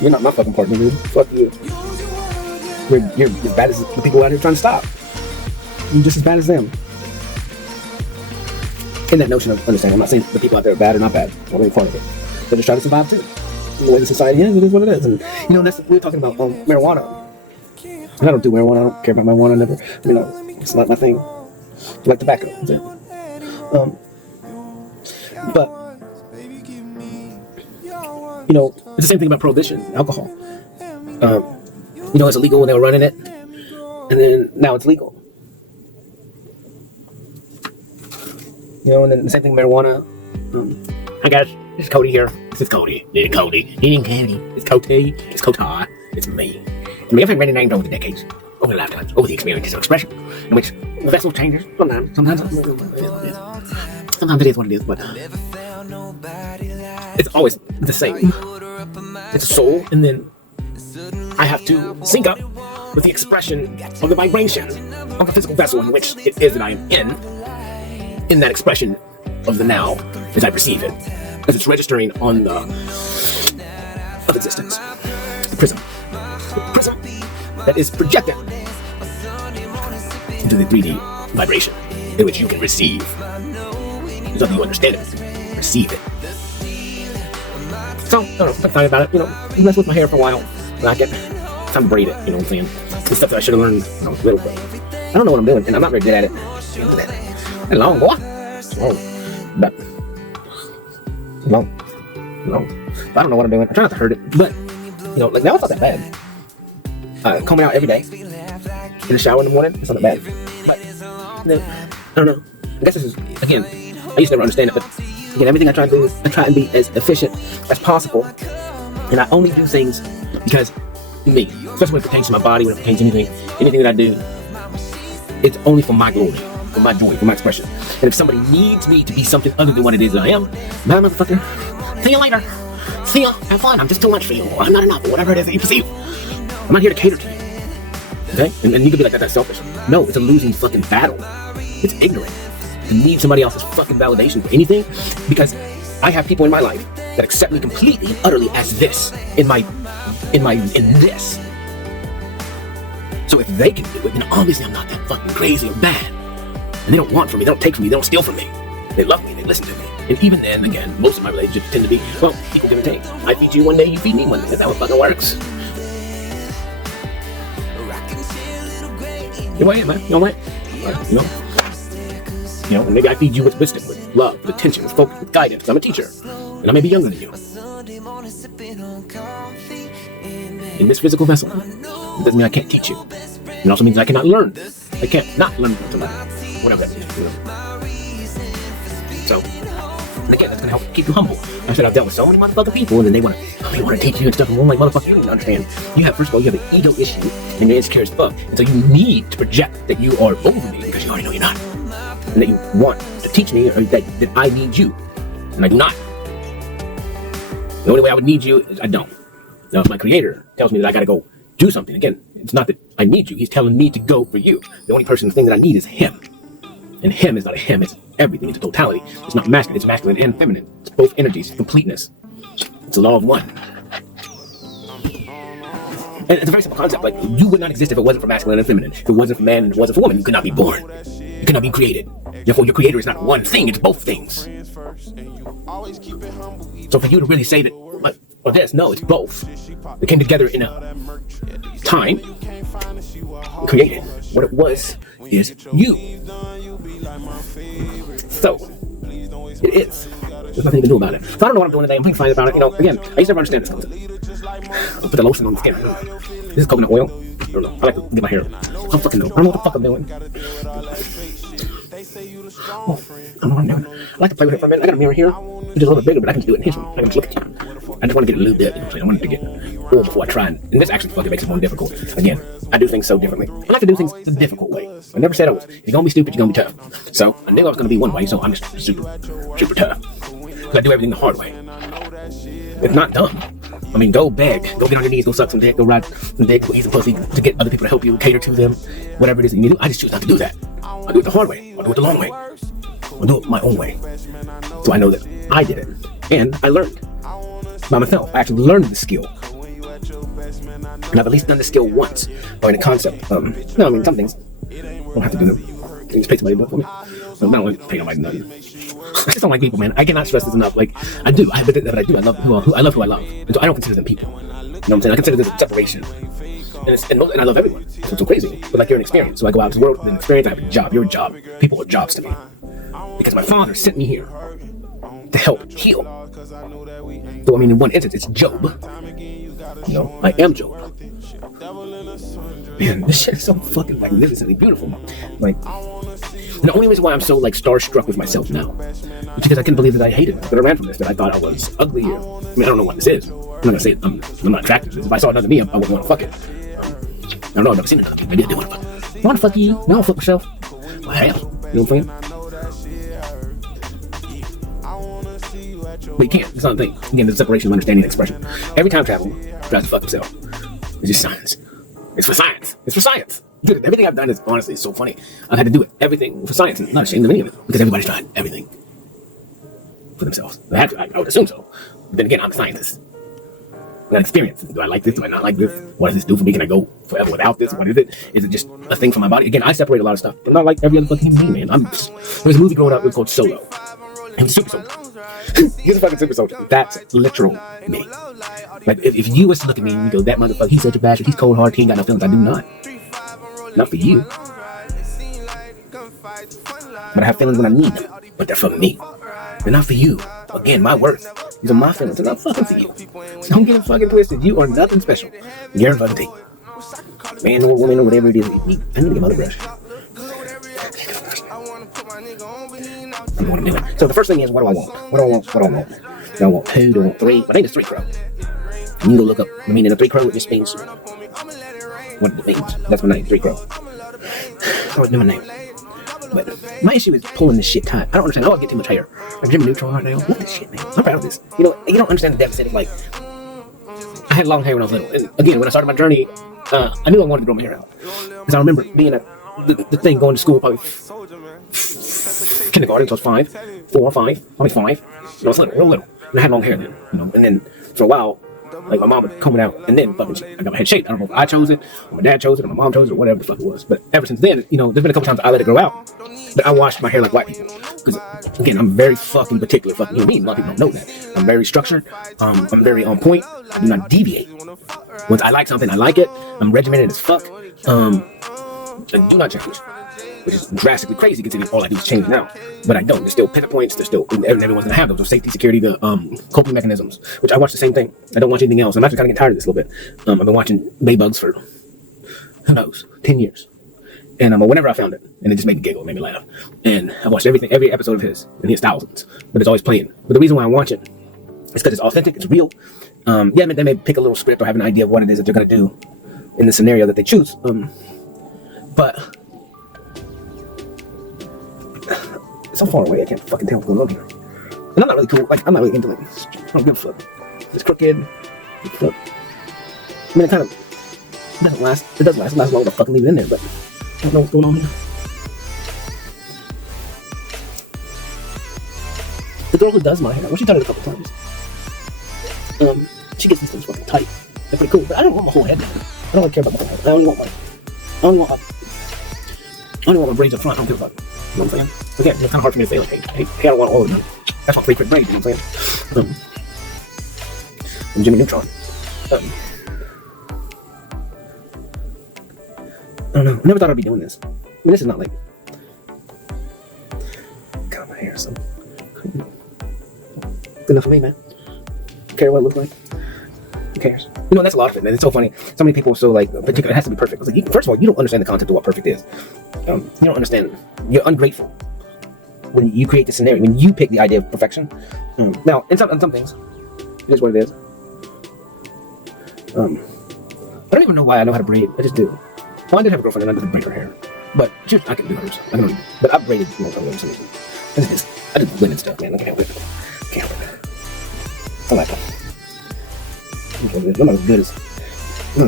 You're not my fucking partner, dude. Fuck you. you're as bad as the people out here trying to stop. You're just as bad as them. In that notion of understanding, I'm not saying the people out there are bad or not bad. I'm not part of it. They're just trying to survive too. And the way the society is, it is what it is. And that's we were talking about marijuana. And I don't do marijuana. I don't care about marijuana. Never. It's not my thing. I like tobacco. That's it. But it's the same thing about prohibition, alcohol. It's illegal when they were running it, and then now it's legal. And then the same thing, marijuana. Hi guys, it's Cody here. This is Cody. It's Cody. It's Cody. It's Kotar. It's me. I've had many names over the decades, over the lifetimes, over the experiences of expression, in which the vessel changes sometimes. Sometimes it is what it is, but it's always the same. It's a soul, and then I have to sync up with the expression of the vibration of the physical vessel in which it is that I am in that expression of the now as I perceive it, as it's registering on the of existence. The prism that is projected into the 3D vibration in which you can receive. It's not that you understand it, receive it. So, I don't know, I'm talking about it, I mess with my hair for a while, and I get time to braid it, what I'm saying? Some stuff that I should have learned, a little bit. I don't know what I'm doing, and I'm not very good at it. And long, boy. Long. But, long. I don't know what I'm doing. I'm trying not to hurt it, but, like now it's not that bad. Coming out every day, in the shower in the morning, it's not that bad. But, I don't know. I guess this is, again, I used to never understand it, but again, everything I try to do is I try and be as efficient as possible. And I only do things because me, especially when it pertains to my body, when it pertains to anything that I do, it's only for my glory, for my joy, for my expression. And if somebody needs me to be something other than what it is that I am, man, motherfucker, see you later. See ya, have fun, I'm just too much for you, or I'm not enough, or whatever it is that you perceive. I'm not here to cater to you. Okay? And you could be like, that's selfish. No, it's a losing fucking battle. It's ignorant to need somebody else's fucking validation for anything, because I have people in my life that accept me completely and utterly as this, in this. So if they can do it, then obviously I'm not that fucking crazy or bad. And they don't want from me, they don't take from me, they don't steal from me. They love me, they listen to me. And even then, again, most of my relationships tend to be, equal give and take. I feed you one day, you feed me one day. That's how it fucking works. You alright, man? You alright? And maybe I feed you with wisdom, with love, with attention, with focus, with guidance. I'm a teacher, and I may be younger than you. In this physical vessel, it doesn't mean I can't teach you. It also means I cannot learn. I can't not learn from somebody, whatever that means. So, and again, that's gonna help keep you humble. I said I've dealt with so many motherfucking people, and then they want to teach you and stuff. And I'm like, motherfucker, you don't understand. First of all, you have an ego issue, and you're insecure as fuck, and so you need to project that you are over me because you already know you're not. And that you want to teach me, or that I need you, and I do not. The only way I would need you is I don't. Now, if my creator tells me that I gotta go do something, again, it's not that I need you. He's telling me to go for you. The only thing that I need is him. And him is not a him, it's everything. It's a totality. It's not masculine, it's masculine and feminine. It's both energies, completeness. It's a law of one. And it's a very simple concept. Like, you would not exist if it wasn't for masculine and feminine. If it wasn't for man and it wasn't for woman, you could not be born. You could not be created. Therefore, your creator is not one thing, it's both things. So for you to really say that, or this, no, it's both. They came together in a time, created. What it was is you. So, it is. There's nothing you can do about it. So I don't know what I'm doing today. I'm trying to find about it. Again, I used to never understand this concept. I'll put the lotion on the skin. This is coconut oil. I don't know. I like to get my hair. I don't fucking know. I don't know what the fuck I'm doing. Oh, I don't know what I'm doing. I like to play with it for a minute. I got a mirror here. It's just a little bit bigger, but I can just do it in here. I can just look at you. I just want to get a little bit. I want it to get full before I try. And this actually fucking makes it more difficult. Again, I do things so differently. I like to do things the difficult way. I never said I was. If you're going to be stupid, you're going to be tough. So I knew I was going to be one way, so I'm just super tough. Because I do everything the hard way. It's not dumb. I mean, go beg. Go get on your knees, go suck some dick, go ride some dick, go eat some pussy to get other people to help you, cater to them, whatever it is that you need to do. I just choose not to do that. I'll do it the hard way. I'll do it the long way. I'll do it my own way. So I know that I did it. And I learned by myself. I actually learned the skill. And I've at least done the skill once, or in a concept. No, I mean, some things I don't have to do them. You can just pay somebody to do it for me. So I don't want to pay nobody nothing. I just don't like people, man. I cannot stress this enough. Like, I do. I love who I love. And so I don't consider them people. You know what I'm saying? I consider this a separation. And I love everyone. So it's so crazy. But like, you're an experience. So I go out into the world with an experience. I have a job. You're a job. People are jobs to me. Because my father sent me here to help heal. So I mean, in one instance, it's Job. You know, I am Job. Man, this shit is so fucking magnificently beautiful. Like, and the only reason why I'm so like starstruck with myself now is because I couldn't believe that I hated it, that I ran from this, that I thought I was ugly. I mean, I don't know what this is. I'm not gonna say it. I'm not attracted to this. If I saw another me, I wouldn't want to fuck it. I don't know. I've never seen another me. Maybe I do want to fuck it. I want to fuck you. I want to fuck myself. Well, I have. You know what I'm saying? But you can't. It's not a thing. Again, there's a separation of understanding and expression. Every time travel tries to fuck himself. It's just science. It's for science. It's for science. Dude, everything I've done is honestly so funny. I've had to do it. Everything for science. And I'm not ashamed of any of it. Because everybody's tried everything for themselves. They have to. I would assume so. But then again, I'm a scientist. I got experience. Do I like this? Do I not like this? What does this do for me? Can I go forever without this? What is it? Is it just a thing for my body? Again, I separate a lot of stuff. I'm not like every other fucking human being, man. There's a movie growing up called Solo. And Super Soldier. He's a fucking super soldier. That's literal me. Like, if you was to look at me and you go, that motherfucker, he's such a bastard, he's cold hard, he ain't got no feelings. I do not. Not for you. But I have feelings when I need them. But they're for me. They're not for you. Again, my worth. These are my feelings. They're not fucking for you. So don't get it fucking twisted. You are nothing special. You're fucking man or woman or whatever it is. I need to get another brush. I know what I'm doing. So the first thing is, what do I want? What do I want? Do I want 2? Do I want 3? My name is 3 Crow. And you can go look up the meaning of 3 Crow. It just means what it means. That's my name, 3 Crow. That's my name. But my issue is pulling this shit tight. I don't understand. I don't get too much hair. I'm Jimmy Neutron right now. Look at this shit, man. I'm proud of this. You know, you don't understand the devastating. Like, I had long hair when I was little. And again, when I started my journey, I knew I wanted to grow my hair out. Because I remember being at the thing, going to school, probably kindergarten, so I was 5, 4 or 5, probably 5. You know, I was little, real little. And I had long hair then, you know. And then for a while, like, my mom would comb it out, and then fucking I got my head shaved. I don't know if I chose it, or my dad chose it, or my mom chose it, or whatever the fuck it was. But ever since then, you know, there's been a couple times I let it grow out. But I washed my hair like white people. Because, again, I'm very fucking particular fucking human being. A lot of people don't know that. I'm very structured. I'm very on point. I do not deviate. Once I like something, I like it. I'm regimented as fuck. I do not change. Which is drastically crazy considering all I do is change now. But I don't. There's still pivot points. There's still, everyone's gonna have those. So safety, security, the coping mechanisms. Which I watch the same thing. I don't watch anything else. I'm actually kind of getting tired of this a little bit. I've been watching Baybugs for, who knows, 10 years. And whenever I found it, and it just made me giggle, made me laugh. And I watched every episode of his, and he has thousands. But it's always playing. But the reason why I watch it is because it's authentic, it's real. Yeah, they may pick a little script or have an idea of what it is that they're gonna do in the scenario that they choose. But it's so far away, I can't fucking tell what's going on here. And I'm not really cool. Like, I'm not really into it. I don't give a fuck. It's crooked. Fuck. I mean, it kind of doesn't last. It doesn't last. It lasts long enough to fucking leave it in there, but I don't know what's going on here. The girl who does my hair, well, she's done it a couple times. She gets these things fucking tight. They're pretty cool, but I don't want my whole head done. I don't really care about my whole head. I only want my braids up front. I don't give a fuck. You know what I'm saying? Again, it's kind of hard for me to say, like, hey, I don't want all of them. That's my 3 quick braids, you know what I'm saying? I'm Jimmy Neutron. I don't know. I never thought I'd be doing this. I mean, this is not like, God, my hair is so good enough for me, man. Don't care what it looks like. Who cares? You know, that's a lot of it, man. It's so funny. So many people are so, like, particular. It has to be perfect. It's like, first of all, you don't understand the concept of what perfect is. You don't understand. You're ungrateful when you create the scenario, when you pick the idea of perfection. Now, in some things, it is what it is. I don't even know why I know how to braid. I just do. Well, I did have a girlfriend and I didn't braid her hair. But I can do hers. But I braided more for some reason. I did women stuff, man. I can't help it. Can't help it. I like it. I'm not as good as. I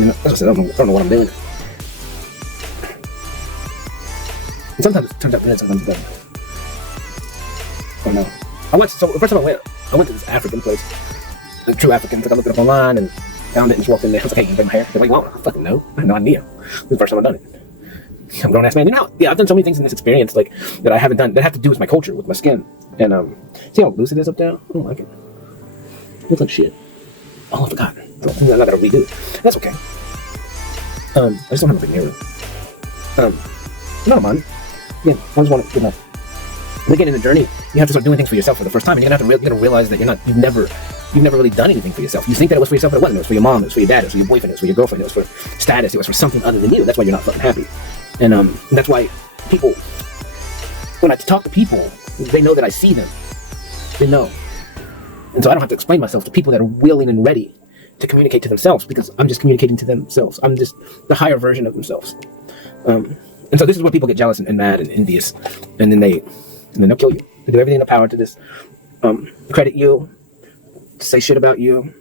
mean, as I said, I don't know what I'm doing. And sometimes it turns out good, sometimes it doesn't. I don't know. The first time I went, I went to this African place, the True Africans. Like I looked it up online and found it and just walked in there. I was like, hey, you cut my hair? They're like, well, I fucking know. I had no idea. This is the first time I've done it. I'm a grown ass man. You know, yeah, I've done so many things in this experience like that I haven't done that have to do with my culture, with my skin. And see how loose it is up there? I don't like it. It looks like shit. Oh, I forgot. I'm not gonna redo it. That's okay. I just don't have a big mirror. Not mine. Yeah, I just want to, begin in the journey. You have to start doing things for yourself for the first time. And you're gonna realize that you've never really done anything for yourself. You think that it was for yourself, but it wasn't. It was for your mom. It was for your dad. It was for your boyfriend. It was for your girlfriend. It was for status. It was for something other than you. That's why you're not fucking happy. And that's why people, when I talk to people, they know that I see them. They know. And so I don't have to explain myself to people that are willing and ready to communicate to themselves, because I'm just communicating to themselves. I'm just the higher version of themselves. And so this is where people get jealous and mad and envious, and then they'll kill you. They do everything in their power to just credit you, to say shit about you,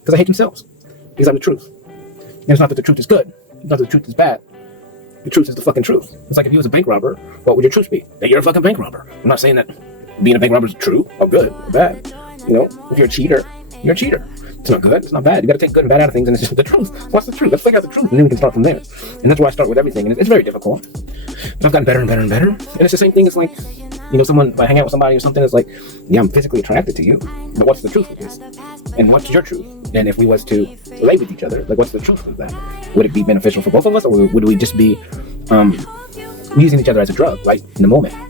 because they hate themselves, because I'm the truth. And it's not that the truth is good, it's not that the truth is bad. The truth is the fucking truth. It's like if you was a bank robber, what would your truth be? That you're a fucking bank robber. I'm not saying that being a bank robber is true or good or bad. You know, if you're a cheater, you're a cheater. It's not good, it's not bad. You gotta take good and bad out of things, and it's just the truth. What's the truth? Let's figure out the truth, and then we can start from there. And that's why I start with everything, and it's very difficult. But I've gotten better and better and better. And it's the same thing as like, someone, if I hang out with somebody or something, it's like, yeah, I'm physically attracted to you, but what's the truth of this? And what's your truth? And if we was to lay with each other, like, what's the truth of that? Would it be beneficial for both of us, or would we just be using each other as a drug, right, in the moment? I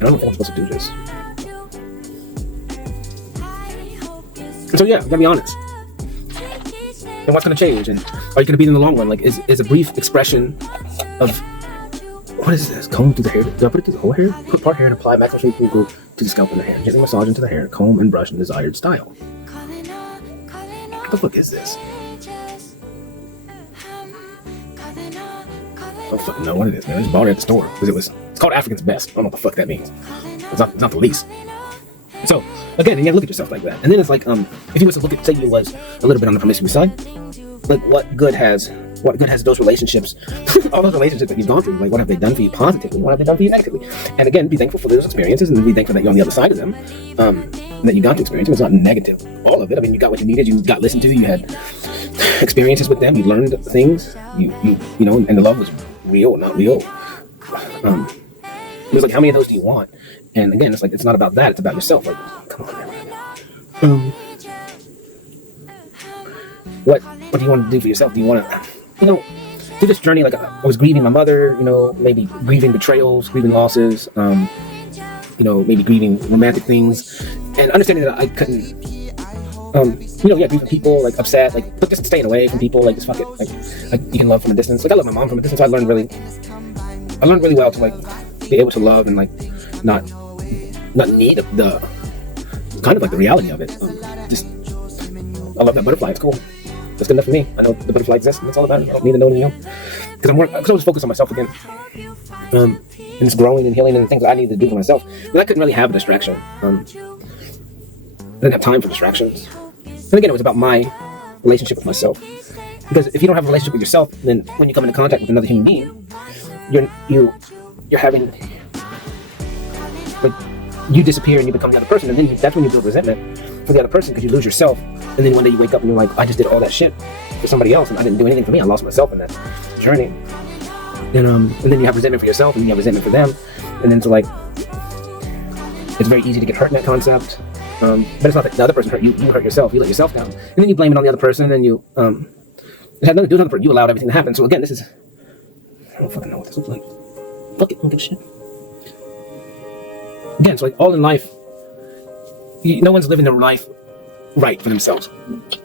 don't know if I'm supposed to do this. And so yeah, I gotta be honest. And what's gonna change? And are you gonna be in the long run? Like, is a brief expression of, what is this? Comb through the hair? Do I put it through the whole hair? Put part hair and apply maximum shampoo glue to the scalp and the hair. Gently massage into the hair, comb and brush in desired style. What the fuck is this? I don't fucking know what it is, man. I just bought it at the store because it's called African's Best. I don't know what the fuck that means. It's not the least. So again, you gotta look at yourself like that. And then it's like, if you was to look at, say you was a little bit on the promiscuous side, like what good has those relationships, all those relationships that you've gone through, like what have they done for you positively? What have they done for you negatively? And again, be thankful for those experiences, and be thankful that you're on the other side of them, that you got to experience them. It's not negative, all of it. I mean, you got what you needed, you got listened to, you had experiences with them, you learned things, you know, and the love was real, not real. It was like, how many of those do you want? And again, it's like, it's not about that, it's about yourself. Like, come on, man. What do you want to do for yourself? Do you want to, through this journey, like I was grieving my mother, maybe grieving betrayals, grieving losses, maybe grieving romantic things, and understanding that I couldn't, grieving people, like upset, like, but just staying away from people, like, just fuck it, like you can love from a distance. Like, I love my mom from a distance, so I learned really well to, like, be able to love and, like, not need the kind of like the reality of it. I love that butterfly. It's cool. That's good enough for me. I know the butterfly exists, and that's all that matters. I don't need to know anything else, because I was focused on myself again, and it's growing and healing and the things that I need to do for myself. But I couldn't really have a distraction. I didn't have time for distractions. And again, it was about my relationship with myself. Because if you don't have a relationship with yourself, then when you come into contact with another human being, you're having, like, you disappear and you become the other person, and then that's when you build resentment for the other person, because you lose yourself. And then one day you wake up and you're like, I just did all that shit for somebody else, and I didn't do anything for me. I lost myself in that journey. And then you have resentment for yourself, and you have resentment for them, and then so, like, it's very easy to get hurt in that concept. But it's not that the other person hurt you. You hurt yourself. You let yourself down, and then you blame it on the other person, and you it had nothing to do with the other person. You allowed everything to happen. So again, this is, I don't fucking know what this looks like. Fuck it, I don't give a shit. Again, it's like all in life, no one's living their life right for themselves.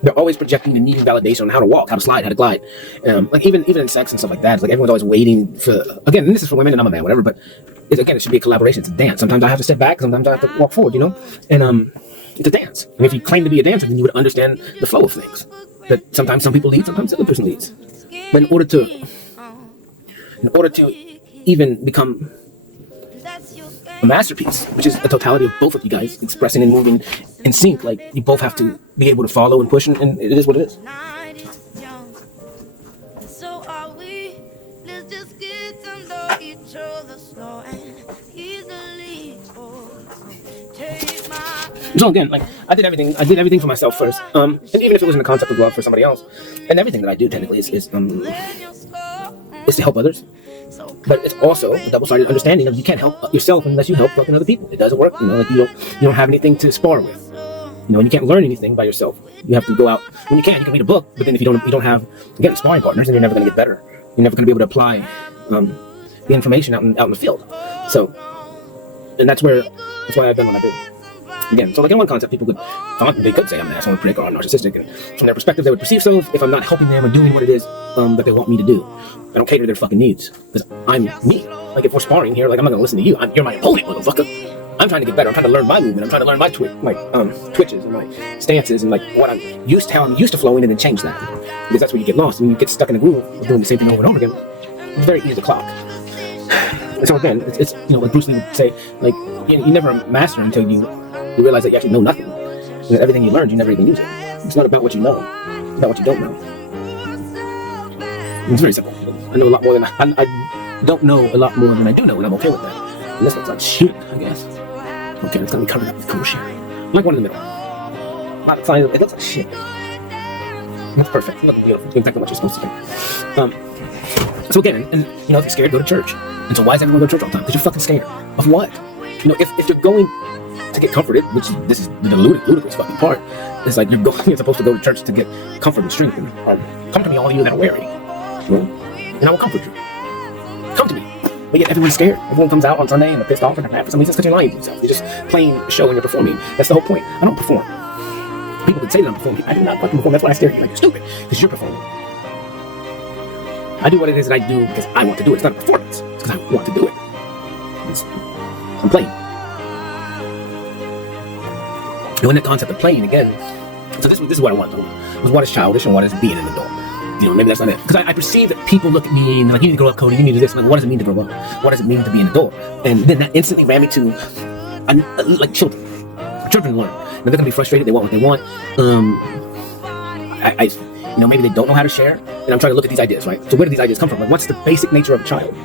They're always projecting and needing validation on how to walk, how to slide, how to glide. Like even in sex and stuff like that, it's like everyone's always waiting for, again, and this is for women and I'm a man, whatever, but it should be a collaboration. It's a dance. Sometimes I have to step back, sometimes I have to walk forward, and it's a dance. And if you claim to be a dancer, then you would understand the flow of things. That sometimes some people lead, sometimes the other person leads. But in order to even become a masterpiece, which is a totality of both of you guys expressing and moving in sync, like, you both have to be able to follow and push, and it is what it is. So again, like I did everything for myself first. And even if it was in the concept of love for somebody else, and everything that I do technically is to help others. But it's also a double-sided understanding of you can't help yourself unless you help fucking other people. It doesn't work, like you don't have anything to spar with. And you can't learn anything by yourself. You have to go out when you can read a book, but then if you don't have again sparring partners, then you're never gonna get better. You're never gonna be able to apply the information out in the field. So, and that's why I've done what I did. Again, so like in one concept, people could say I'm an asshole, a prick, or narcissistic, and from their perspective, they would perceive so if I'm not helping them or doing what it is that they want me to do. I don't cater to their fucking needs because I'm me. Like if we're sparring here, like I'm not gonna listen to you. You're my opponent, motherfucker. I'm trying to get better. I'm trying to learn my movement. I'm trying to learn my twitches and my stances and like how I'm used to flowing, and then change that because that's where you get lost and you get stuck in a groove of doing the same thing over and over again. It's very easy to clock. And so again, it's like Bruce Lee would say, like you never master until you realize that you actually know nothing. And that everything you learned, you never even use it. It's not about what you know. It's about what you don't know. It's very simple. I know a lot more than I don't know a lot more than I do know, and I'm okay with that. And this looks like shit, I guess. Okay, it's gonna be covered up with cool shit. I'm like one in the middle. A lot of times it looks like shit. It's perfect. It's looking beautiful. It's exactly what you're supposed to do. So again, and if you're scared, go to church. And so why is everyone go to church all the time? Because you're fucking scared. Of what? If you're going to get comforted, which this is the ludicrous fucking part, it's like you're supposed to go to church to get comfort and strength. And come to me, all of you that are weary, and I will comfort you. Come to me. But yet everyone's scared. Everyone comes out on Sunday and they're pissed off and they're mad for some reason because you're lying to yourself. You're just playing a show and you're performing. That's the whole point. I don't perform. People can say that I'm performing. I do not fucking perform. That's why I stare at you like you're stupid. Because you're performing. I do what it is that I do because I want to do it. It's not a performance. It's because I want to do it. I'm playing. And when the concept of playing again, so this is what I want to know. Was what is childish and what is being an adult. Maybe that's not it. Because I perceive that people look at me and they're like, you need to grow up, Cody, you need to do this. Like, what does it mean to grow up? What does it mean to be an adult? And then that instantly ran me to, like children. Children learn. Now they're going to be frustrated. They want what they want. Maybe they don't know how to share. And I'm trying to look at these ideas, right? So where do these ideas come from? Like, what's the basic nature of a child?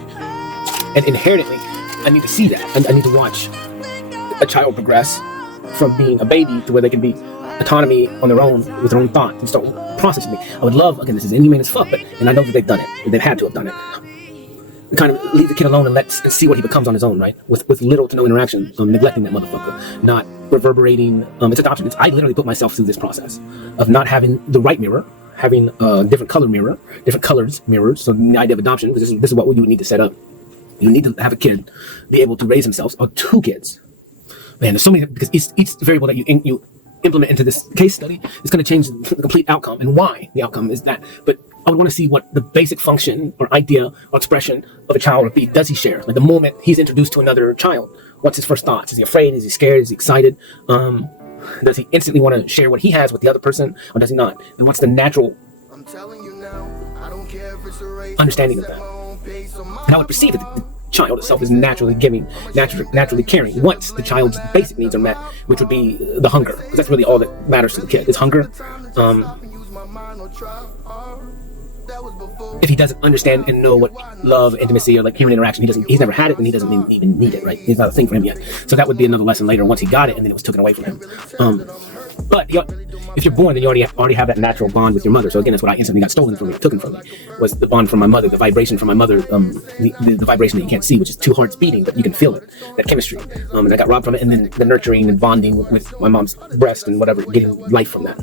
And inherently, I need to see that. I need to watch a child progress from being a baby to where they can be autonomy on their own with their own thoughts and start processing it. I would love, again, this is inhumane as fuck, and I know that they've done it. They've had to have done it. And kind of leave the kid alone and see what he becomes on his own, right? With little to no interaction, neglecting that motherfucker, not reverberating. It's adoption. I literally put myself through this process of not having the right mirror, having a different color mirror, different colors mirrors. So the idea of adoption, this is what you would need to set up. You need to have a kid be able to raise himself, or two kids. Man, there's so many, because each variable that you implement into this case study is going to change the complete outcome and why the outcome is that. But I would want to see what the basic function or idea or expression of a child would be. Does he share? Like the moment he's introduced to another child, what's his first thoughts? Is he afraid? Is he scared? Is he excited? Does he instantly want to share what he has with the other person, or does he not? And what's the natural understanding of that? And I would perceive that the child itself is naturally giving, naturally caring once the child's basic needs are met, which would be the hunger, because that's really all that matters to the kid is hunger. If he doesn't understand and know what love, intimacy, or like human interaction, he's never had it, and he doesn't even need it, right? It's not a thing for him yet. So that would be another lesson later once he got it, and then it was taken away from him. But if you're born, then you already have that natural bond with your mother. So again, that's what I instantly got taken from me, was the bond from my mother, the vibration from my mother, the vibration that you can't see, which is two hearts beating, but you can feel it, that chemistry. And I got robbed from it, and then the nurturing and bonding with my mom's breast and whatever, getting life from that.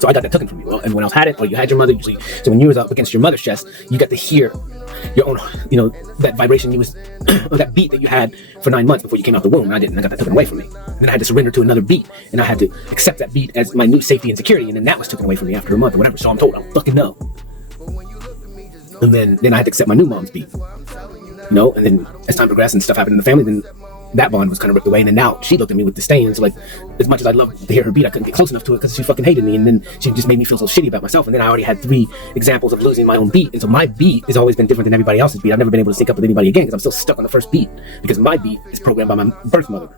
So I got that taken from you. Well, everyone else had it, or you had your mother usually. So when you was up against your mother's chest, you got to hear your own, that vibration you was, or that beat that you had for 9 months before you came out the womb. And I didn't. I got that taken away from me. And then I had to surrender to another beat, and I had to accept that beat as my new safety and security. And then that was taken away from me after a month or whatever. So I'm told I don't fucking know. And then I had to accept my new mom's beat. And then as time progressed and stuff happened in the family, then that bond was kind of ripped away, and then now she looked at me with disdain. So like, as much as I loved to hear her beat, I couldn't get close enough to it because she fucking hated me, and then she just made me feel so shitty about myself. And then I already had 3 examples of losing my own beat, and so my beat has always been different than everybody else's beat. I've never been able to sync up with anybody again because I'm still stuck on the first beat, because my beat is programmed by my birth mother.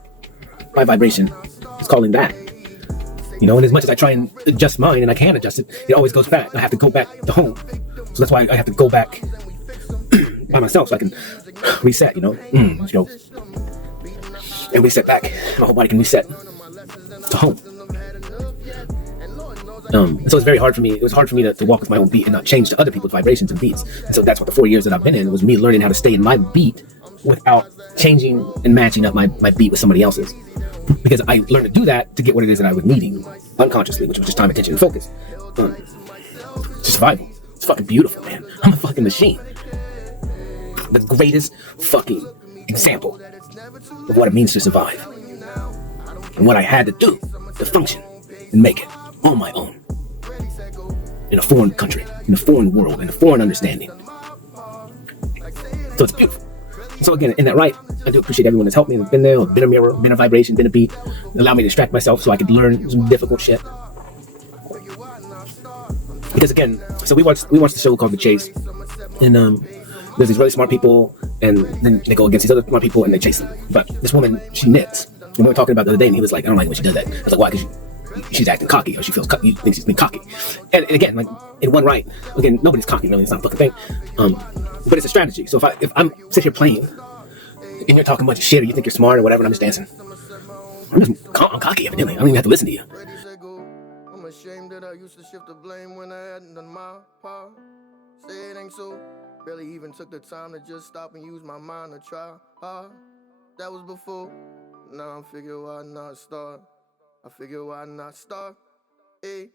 My vibration is calling that. And as much as I try and adjust mine, and I can adjust it, it always goes back. I have to go back to home. So that's why I have to go back by myself so I can reset, and reset back. My whole body can reset to to home. And so it's very hard for me. It was hard for me to walk with my own beat and not change to other people's vibrations and beats. And so that's what the 4 years that I've been in was me learning how to stay in my beat without changing and matching up my beat with somebody else's. Because I learned to do that to get what it is that I was needing unconsciously, which was just time, attention, and focus. It's survival. It's fucking beautiful, man. I'm a fucking machine. The greatest fucking example of what it means to survive and what I had to do to function and make it on my own in a foreign country, in a foreign world, in a foreign understanding. So it's beautiful. So again, in that right, I do appreciate everyone that's helped me, that's been there, or been a mirror, been a vibration, been a beat, allow me to distract myself so I could learn some difficult shit. Because again, so we watched the show called The Chase, and there's these really smart people, and then they go against these other smart people and they chase them. But this woman, she knits. And we were talking about the other day, and he was like, I don't like when she does that. I was like, why? Because she's acting cocky, or she feels cocky, thinks she's being cocky. And again, like in one right, again, nobody's cocky really, it's not a fucking thing. But it's a strategy. So if I'm sit here playing, and you're talking a bunch of shit, or you think you're smart or whatever, and I'm just dancing, I'm cocky evidently. I don't even have to listen to you. I'm ashamed that I used to shift the blame when I hadn't done my part. Say it ain't so. Barely even took the time to just stop and use my mind to try hard. That was before. Now I'm figuring why not start. I figure why not start. Hey.